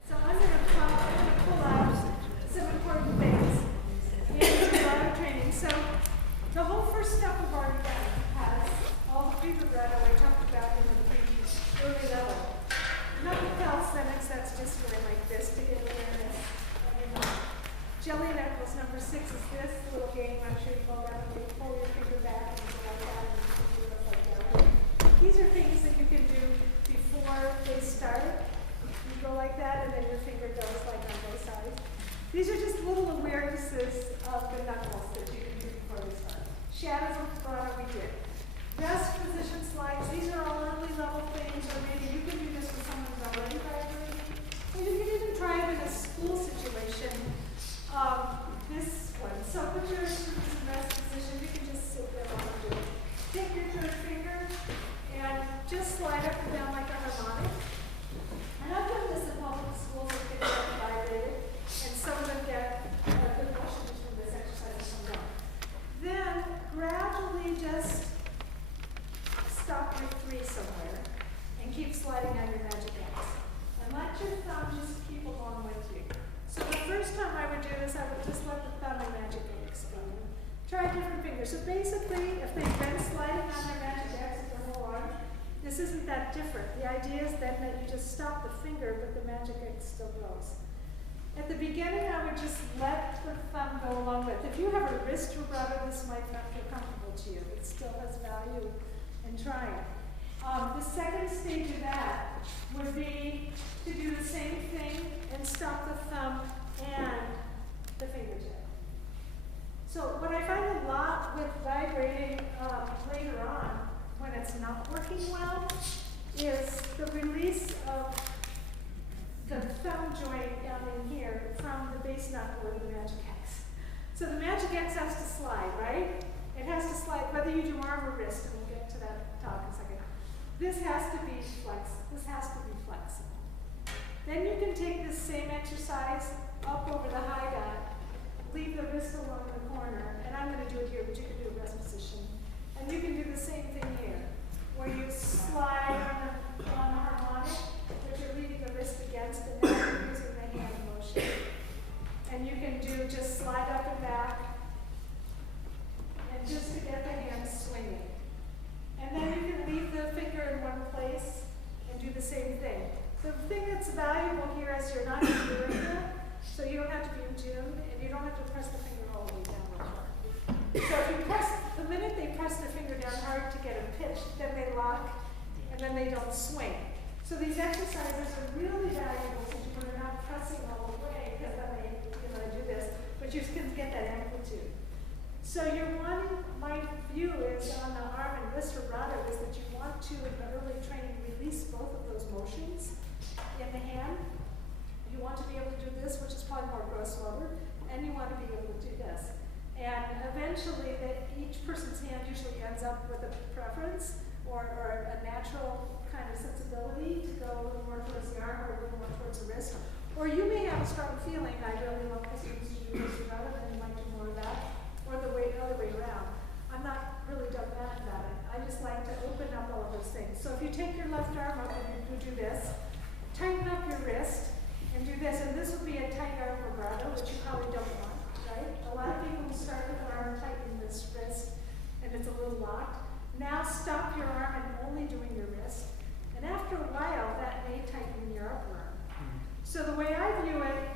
So I'm going to pull out some important things in vibrato training. So the whole first step of our has all the pre-vibrato I talked about in the early level. Nothing calisthenics, that's just doing like this to get awareness. Jelly knuckles, number 6 is this little game. I'm sure you've all got to pull your finger back and go like that, and you can do it like that. These are things that you can do before they start. You go like that, and then your finger goes like on both sides. These are just little awarenesses of the knuckles that you can do before they start. Shadows of vibrato we did. Rest position slides, these are all early level things, or maybe you can do this with someone who's already vibrating. Or you can even try it in a school situation. This one. So put your rest position, you can just sit there while you do it. Take your 3rd finger and just slide up and down like a harmonic. And I've done this in public schools where kids are vibrated, and some of them get a good motion between this exercise and some don't. Then gradually just stop your 3 somewhere and keep sliding on your magic X. And let your thumb just keep along with you. So the first time I would do this, I would just let the thumb and magic X go. Try different fingers. So basically, if they've been sliding on their magic X with their whole arm, this isn't that different. The idea is then that you just stop the finger, but the magic X still goes. At the beginning, I would just let the thumb go along with. If you have a wrist vibrato, this might not feel comfortable to you. It still has value in trying. The second stage of that would be to do the same thing and stop the thumb and the fingertip. So what I find a lot with vibrating later on, when it's not working well, is the release of the thumb joint down in here from the base knuckle or the magic X. So the magic X has to slide, right? It has to slide, whether you do arm or wrist, and we'll get to that talk in a second. This has to be flexible. Then you can take this same exercise up over the high dot, leave the wrist along the corner, and I'm going to do it here, but you can do a rest position. And you can do the same thing here, where you slide on the harmonic, but you're leaving the wrist against, and then you're using the hand motion. And you can do just slide up and back, and just to get the hand swinging. And then you can leave the finger in one place and do the same thing. The thing that's valuable here is you're not doing that, so you don't have to be in tune, and you don't have to press the finger all the way down real hard. So if you press, the minute they press the finger down hard to get a pitch, then they lock, and then they don't swing. So these exercises are really valuable since you're not pressing all the way, because then they do this, but you can get that amplitude. So my view is on the arm and wrist vibrato is that you want to, in the early training, release both of those motions in the hand. You want to be able to do this, which is probably more gross motor, and you want to be able to do this. And eventually, each person's hand usually ends up with a preference or a natural kind of sensibility to go a little more towards the arm or a little more towards the wrist. Or you may have a strong feeling, I really want my students to do this vibrato, then you might do more of that. Or the other way around. I'm not really dogmatic about it. I just like to open after a while, that may tighten your upper arm. So the way I view it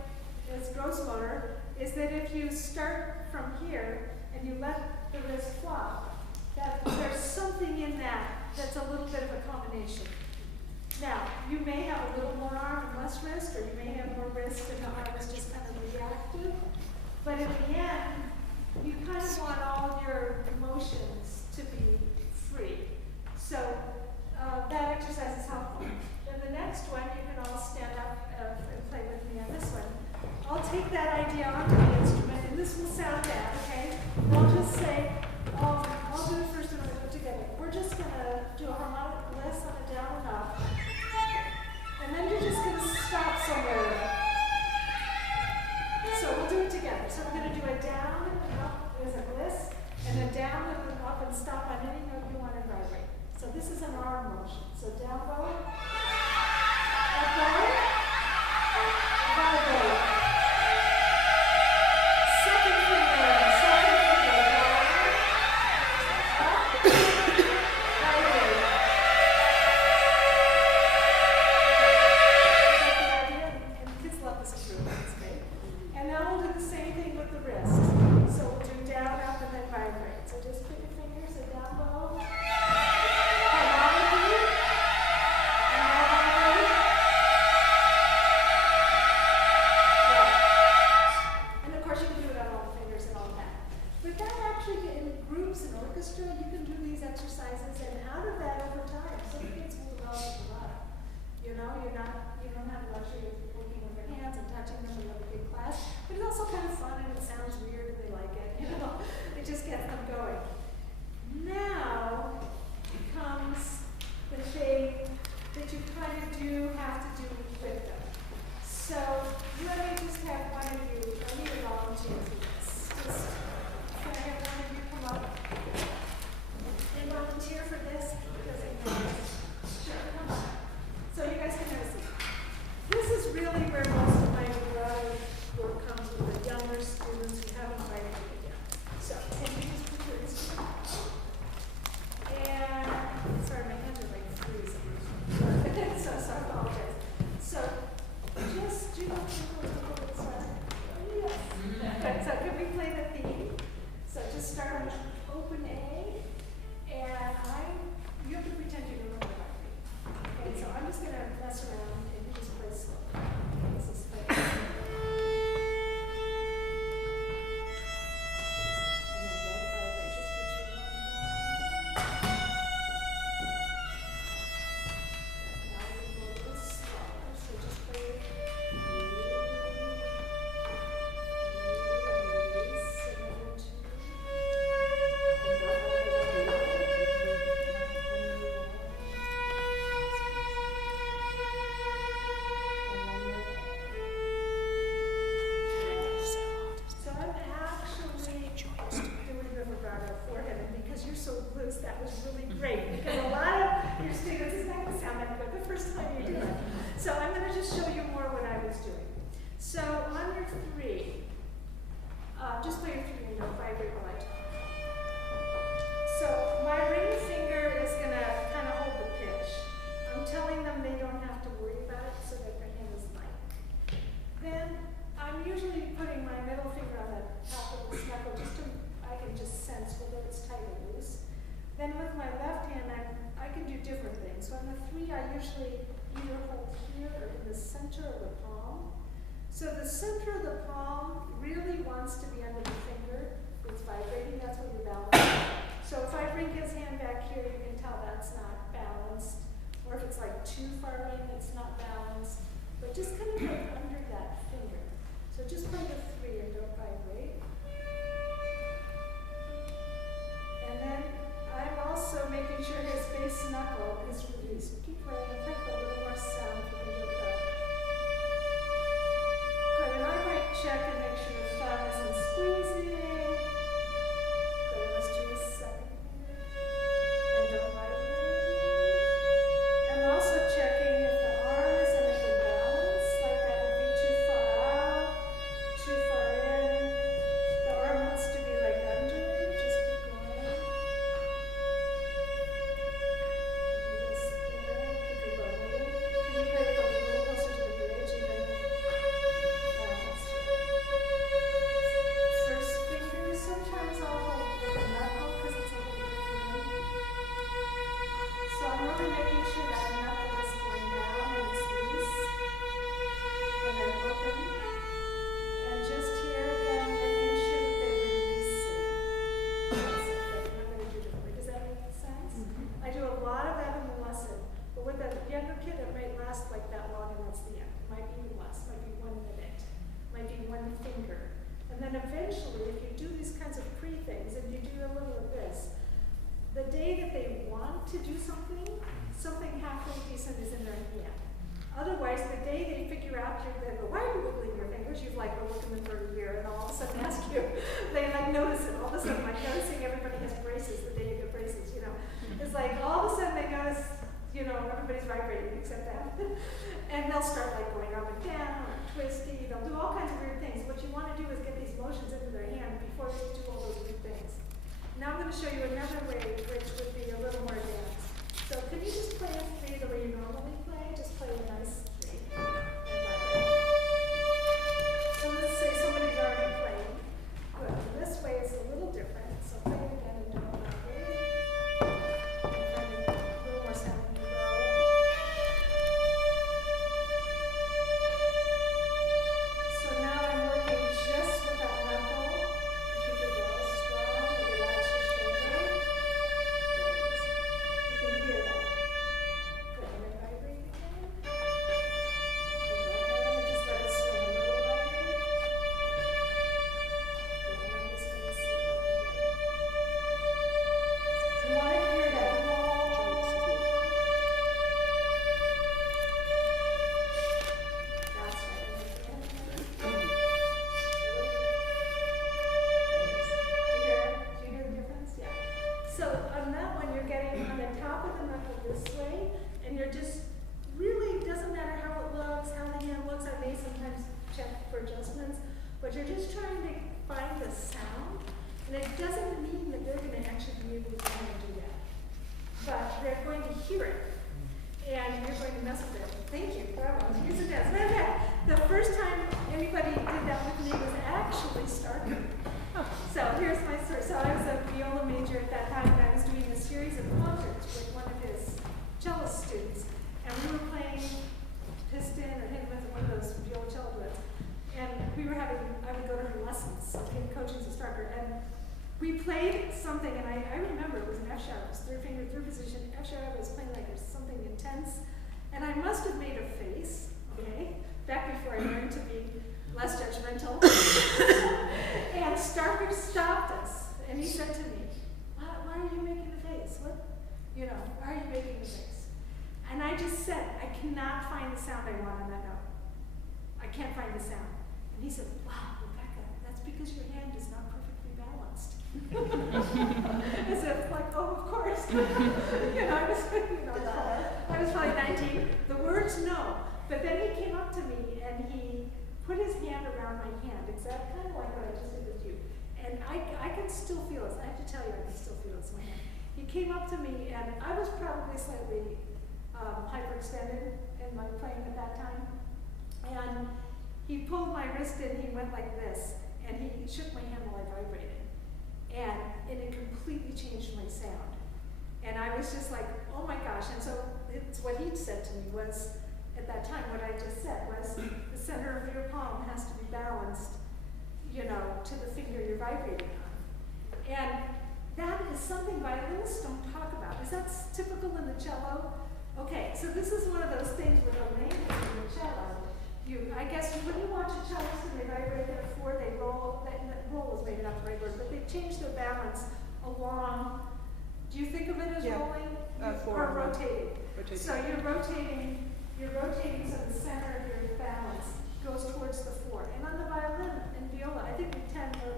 as gross motor is that if you start from here and you let the wrist flop, that there's something in that that's a little bit of a combination. Now, you may have a little more arm and less wrist, or you may have more wrist and the arm is just kind of reactive. But in the end, you kind of want all of your motions to be free. So that exercise is helpful. Then the next one, you can all stand up and play with me on this one. I'll take that idea onto the instrument, and this will sound bad, okay? I'll just say, I'll do it first and we'll do it together. We're just going to do a harmonic bliss on a down and up. And then you're just going to stop somewhere with it. So we'll do it together. So we're going to do a down and up as a bliss, and a down and an up and stop on any note you want to vibrate. So this is an arm motion. So down bow, up bow, vibrate. Second finger, down, up, vibrate. And kids love this improvement, it's great. And now we'll do the same thing with the wrist. So we'll do down, up, and then vibrate. So just put your fingers so down low. Harmonically. And now vibrate. Yeah. And of course you can do it on all the fingers and all that. But that actually, in groups and orchestra, you can do these exercises, and out of that over time, some kids will develop a lot. You know, you don't have the luxury of working with your hands and touching them in a big class, but it's also kind of fun and it sounds weird and they like it, you know, it just gets them going. Now comes the thing that you kind of do have to do with them. So let me just have one of you, I need a volunteer for this. Just, can I have one of you come up and volunteer for this? Because I know this. Sure, come on. So you guys can have a seat. This is really where most of my work comes with the younger students who haven't vibrated yet. So can you just put your instrument out? And sorry, my hands are like freezing. So I apologize. So just do not yes. Okay, so can we play the theme? So just start on open A, and you have to pretend you remember that. Okay, so I'm just going to mess around and you just play slow. This is play. And then don't vibrate, just put your hand down. Now we go a little slower, so just play it. So I'm actually doing the vibrato forehead, and because you're so loose, that was really great. Because a lot of your students, it's not going to sound that good the first time you do it. So I'm going to just show you more what I was doing. So on your three, just play your three and don't vibrate while I talk. So my ring finger is going to kind of hold the pitch. I'm telling them they don't have to worry about it so that their hand is light. Then I'm usually putting my middle finger on the top of the knuckle just so I can just sense whether it's tight or loose. Then with my left hand, I can do different things. So on the three, I usually either hold here or in the center of the palm. So the center of the palm really wants to be under the finger. It's vibrating, that's where you're balanced. So if I bring his hand back here, you can tell that's not balanced. Or if it's like too far in, it's not balanced. But just kind of like under that finger. So just play the three and don't vibrate. And then I'm also making sure his base knuckle is released. Keep playing, play for a little more sound if you can do that. Good, and I might check and make sure the thumb isn't squeezing. Good, let's do a second finger. And don't vibrate. I'm also checking if the arm is in a good balance, like that would be too far out, too far in. to do something, something halfway decent is in their hand. Otherwise, the day they figure out they go, why are you wiggling your fingers? You've like been looking for a year, and all of a sudden ask you, they like notice it. All of a sudden, like noticing everybody has braces the day you get braces, you know. It's like all of a sudden they notice, you know, everybody's vibrating except that. And they'll start like going up and down, or twisty, they'll do all kinds of weird things. What you want to do is get these motions into their hand before they do all those weird things. Now I'm going to show you another way which would be a little more advanced. So can you just play with me the way you normally play? Just play a nice three. So let's say somebody's already playing. Good. This way is a little different. So play it again and do it that way. And find a little more sound in the bow. So now I'm working just with that knuckle. Keep your jaw strong and relax your shoulder. There it is. You can hear that. Good. And then vibrate again. And go ahead and just let it swing a little lighter. Good. And I'm just going to see what I do. You want to hear that wall. That's right. And again. Do you hear the difference? Yeah. So on that one, you're getting on the top of the knuckle this way, and you're just really, doesn't matter how it looks, how the hand looks. I may sometimes check for adjustments, but you're just trying to find the sound. And it doesn't mean that they're going to actually be able to go and do that. But they're going to hear it. And you're going to mess with it. Thank you. Bravo. Yes, it does. Matter of fact, the first time anybody did that with me was actually Starker. So here's my story. So I was a viola major at that time, and I was doing a series of concerts with one of his cello students. And we were playing piston or hit with one of those viola duets. And we were having, I would go to her lessons, in coaching as a Starker. And we played something, and I remember it was an F sharp, it was third finger, third position, F sharp. I was playing like there's something intense. And I must have made a face, okay, back before I learned to be less judgmental. And Starker stopped us, and he said to me, why are you making the face? What, you know, why are you making the face? And I just said, I cannot find the sound I want on that note. I can't find the sound. And he said, wow, Rebecca, that's because your hand is not perfectly balanced. As if like, oh, of course. You know, I was probably 19. The words, no. But then he came up to me and he put his hand around my hand, exactly kind of like what I just did with you. And I can still feel it. I have to tell you, I can still feel it in my hand. He came up to me, and I was probably slightly hyperextended in my playing at that time. And he pulled my wrist in, he went like this, and he shook my hand while I vibrated. And it completely changed my sound. And I was just like, oh my gosh. And so it's what he said to me was, at that time, what I just said was, the center of your palm has to be balanced, you know, to the finger you're vibrating on. And that is something violinists don't talk about. Is that typical in the cello? Okay, so this is one of those things with a language in the cello. I guess when you watch a cellist and they vibrate at 4, they roll, that roll is maybe not the right word, but they change their balance along. Do you think of it as rolling? Or rotating? So you're rotating so the center of your balance goes towards the 4. And on the violin and viola, I think we tend to,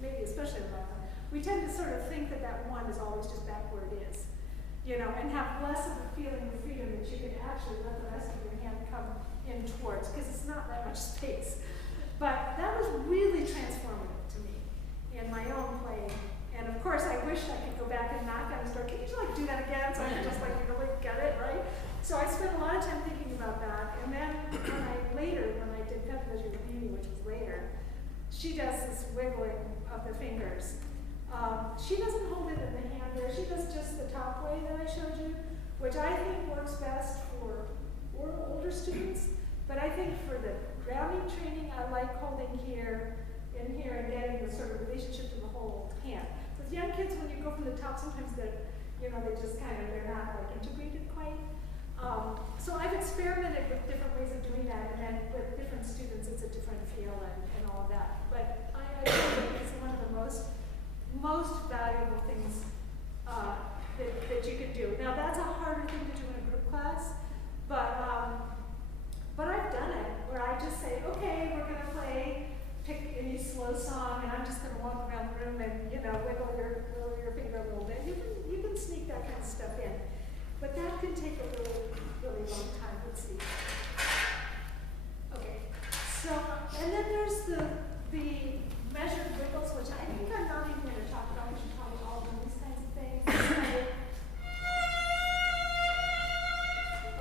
maybe especially the violin, we tend to sort of think that that 1 is always just back where it is. You know, and have less of a feeling of freedom that you can actually let the rest of your hand come in towards, because it's not that much space. But that was really transformative to me in my own playing. And of course, I wished I could go back and knock on his door. Can you just like do that again? So I could just like really get it, right? So I spent a lot of time thinking about that. And then when I did Pep Pleasure with Mimi, which was later, she does this wiggling of the fingers. She doesn't hold it in the hand there. She does just the top way that I showed you, which I think works best for older students. But I think for the grounding training, I like holding here and here and getting the sort of relationship to the whole hand. With young kids, when you go from the top, sometimes they're not like integrated quite. So I've experimented with different ways of doing that, and then with different students, it's a different feel and all of that. But I think it's one of the most valuable things that you can do. Now that's a harder thing to do in a group class, but I've done it where I just say, okay, we're gonna pick any slow song, and I'm just gonna walk around the room and wiggle your finger a little bit. You can sneak that kind of stuff in, but that can take a really long time. Let's see. Okay, so and then there's the measured wiggles, which I think I'm not even going to talk about. We should probably all do these kinds of things.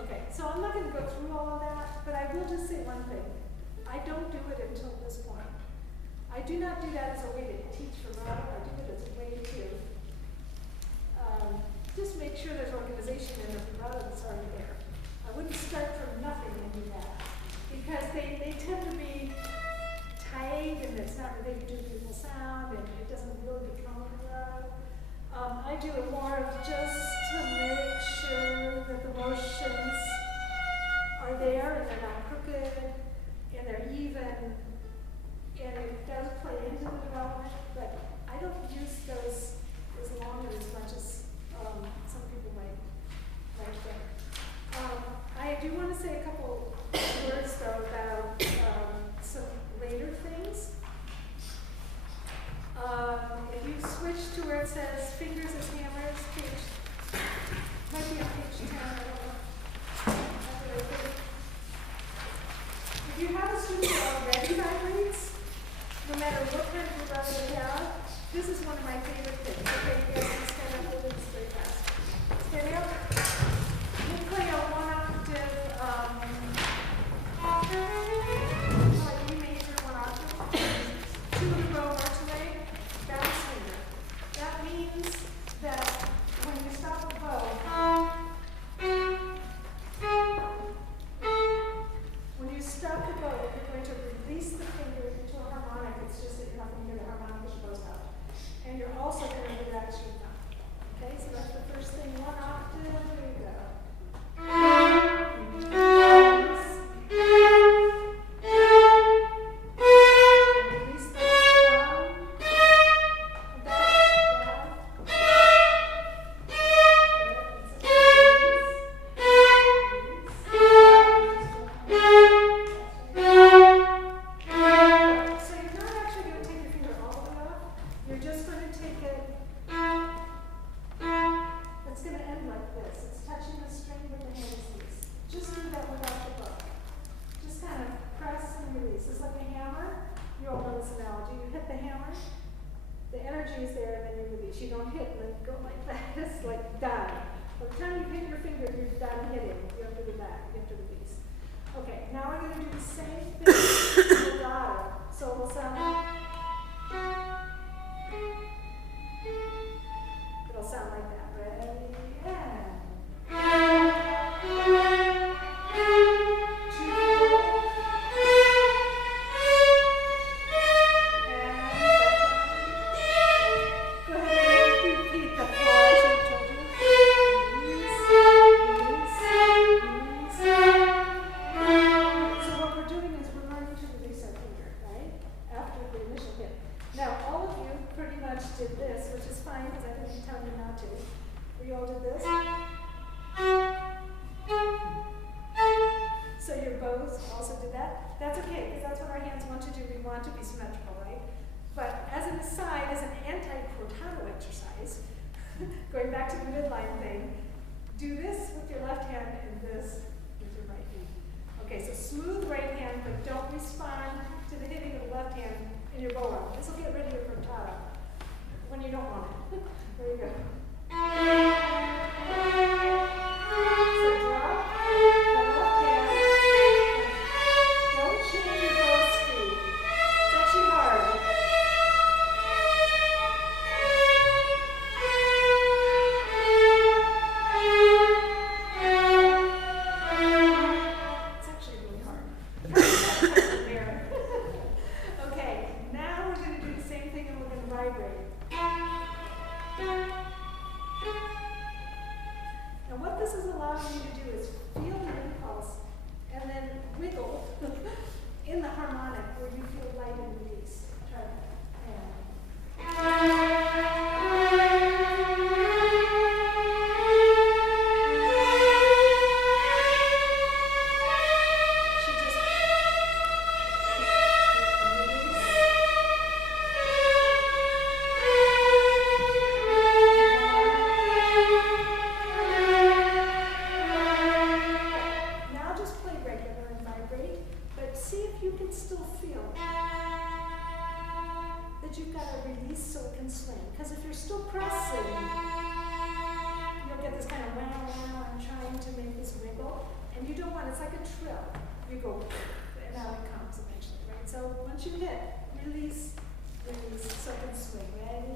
Okay, so I'm not going to go through all of that, but I will just say one thing. I don't do it until this point. I do not do that as a way to teach vibrato. I do it as a way to just make sure there's organization in the vibrato that's already there. I wouldn't start from nothing and do that, because they tend to be tight and it's not really a beautiful sound and it doesn't really become a vibrato. I do it more of just to make sure that the motions are there and they're not crooked and they're even, and it does play into the development, but I don't use those as long or as much as some people might think. I do want to say a couple words though about some later things. If you switch to where it says fingers as hammers, might be on page 10, I don't know. That's what I think. If you have a student who already vibrates, no matter what kind of vibrato they have, this is one of my favorite things. Okay, you guys can stand up with this very fast. Stand up. You play a 1 octave, E major 1 octave, 2 in a row march away, bounce finger. That means that when you stop the bow, you're going to release the finger into a harmonic. It's just that you're not going to hear the harmonic as it goes out. And you're also going to relax your thumb. Okay, so that's the first thing. 1 octave, here you go. Release the thumb. You're just going to take it, it's going to end like this. It's touching the string with the hand squeeze. Just do that without the bow. Just kind of press and release. It's like a hammer. You all know this analogy. You hit the hammer, the energy is there, and then you release. You don't hit and then go like that. It's like done. By the time you hit your finger, you're done hitting. You have to do that. You have to release. Okay, now we're going to do the same thing with legato. So it will sound like it'll sound like that. Ready? And 2, and go ahead and repeat the four I should have told you. So what we're doing is we're learning to release our finger, right? After the initial hit. Now, all of you pretty much did this, which is fine because I didn't tell you not to. We all did this. So your bows also did that. That's okay, because that's what our hands want to do. We want to be symmetrical, right? But as an aside, as an anti-crotado exercise, going back to the midline thing, do this with your left hand and this with your right hand. Okay, so smooth right hand, but don't respond to the hitting of the left hand in your bow arm. This will get rid of your crotado when you don't want it. There you go. So drop the left hand. Don't change your bow speed. It's actually hard. It's actually really hard. Okay, now we're going to do the same thing and we're going to vibrate. And what this is allowing you to do is feel the impulse and then wiggle in the harmonic where you feel light and release. Try that. And and you don't want, it's like a trill. You go, and out it comes eventually, right? So once you hit, release, release, so it can swing. Ready,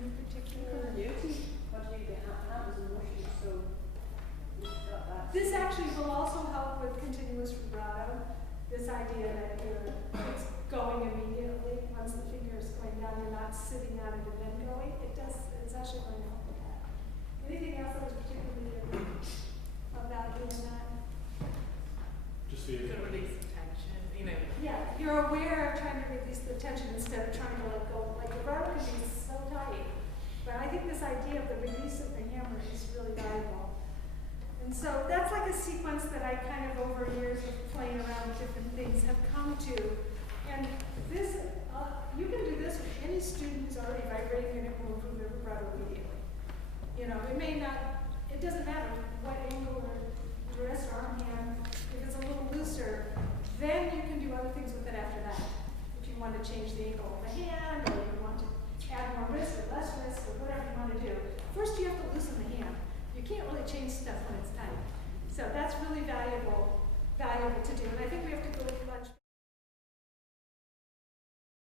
and this actually will also help with continuous vibrato. This idea that it's going immediately once the finger is going down, you're not sitting on it and then going. It's actually going to help with that. Anything else that was particularly about doing that? Just the To release the tension, you know. Yeah, you're aware of trying to release the tension instead of trying to let go. Like vibrato can be so tight. But I think this idea of the release of the hammer is really valuable. And so that's like a sequence that I kind of over years of playing around with different things have come to. And this, you can do this with any student who's already vibrating, and it will improve their vibrato immediately. You know, it doesn't matter what angle or wrist or arm hand, if it's a little looser, then you can do other things with it after that. If you want to change the angle of the hand, or you want to add more wrist or less wrist, or whatever you want to do. First you have to loosen the hand. You can't really change stuff when it's tight. So that's really valuable to do. And I think we have to go to lunch.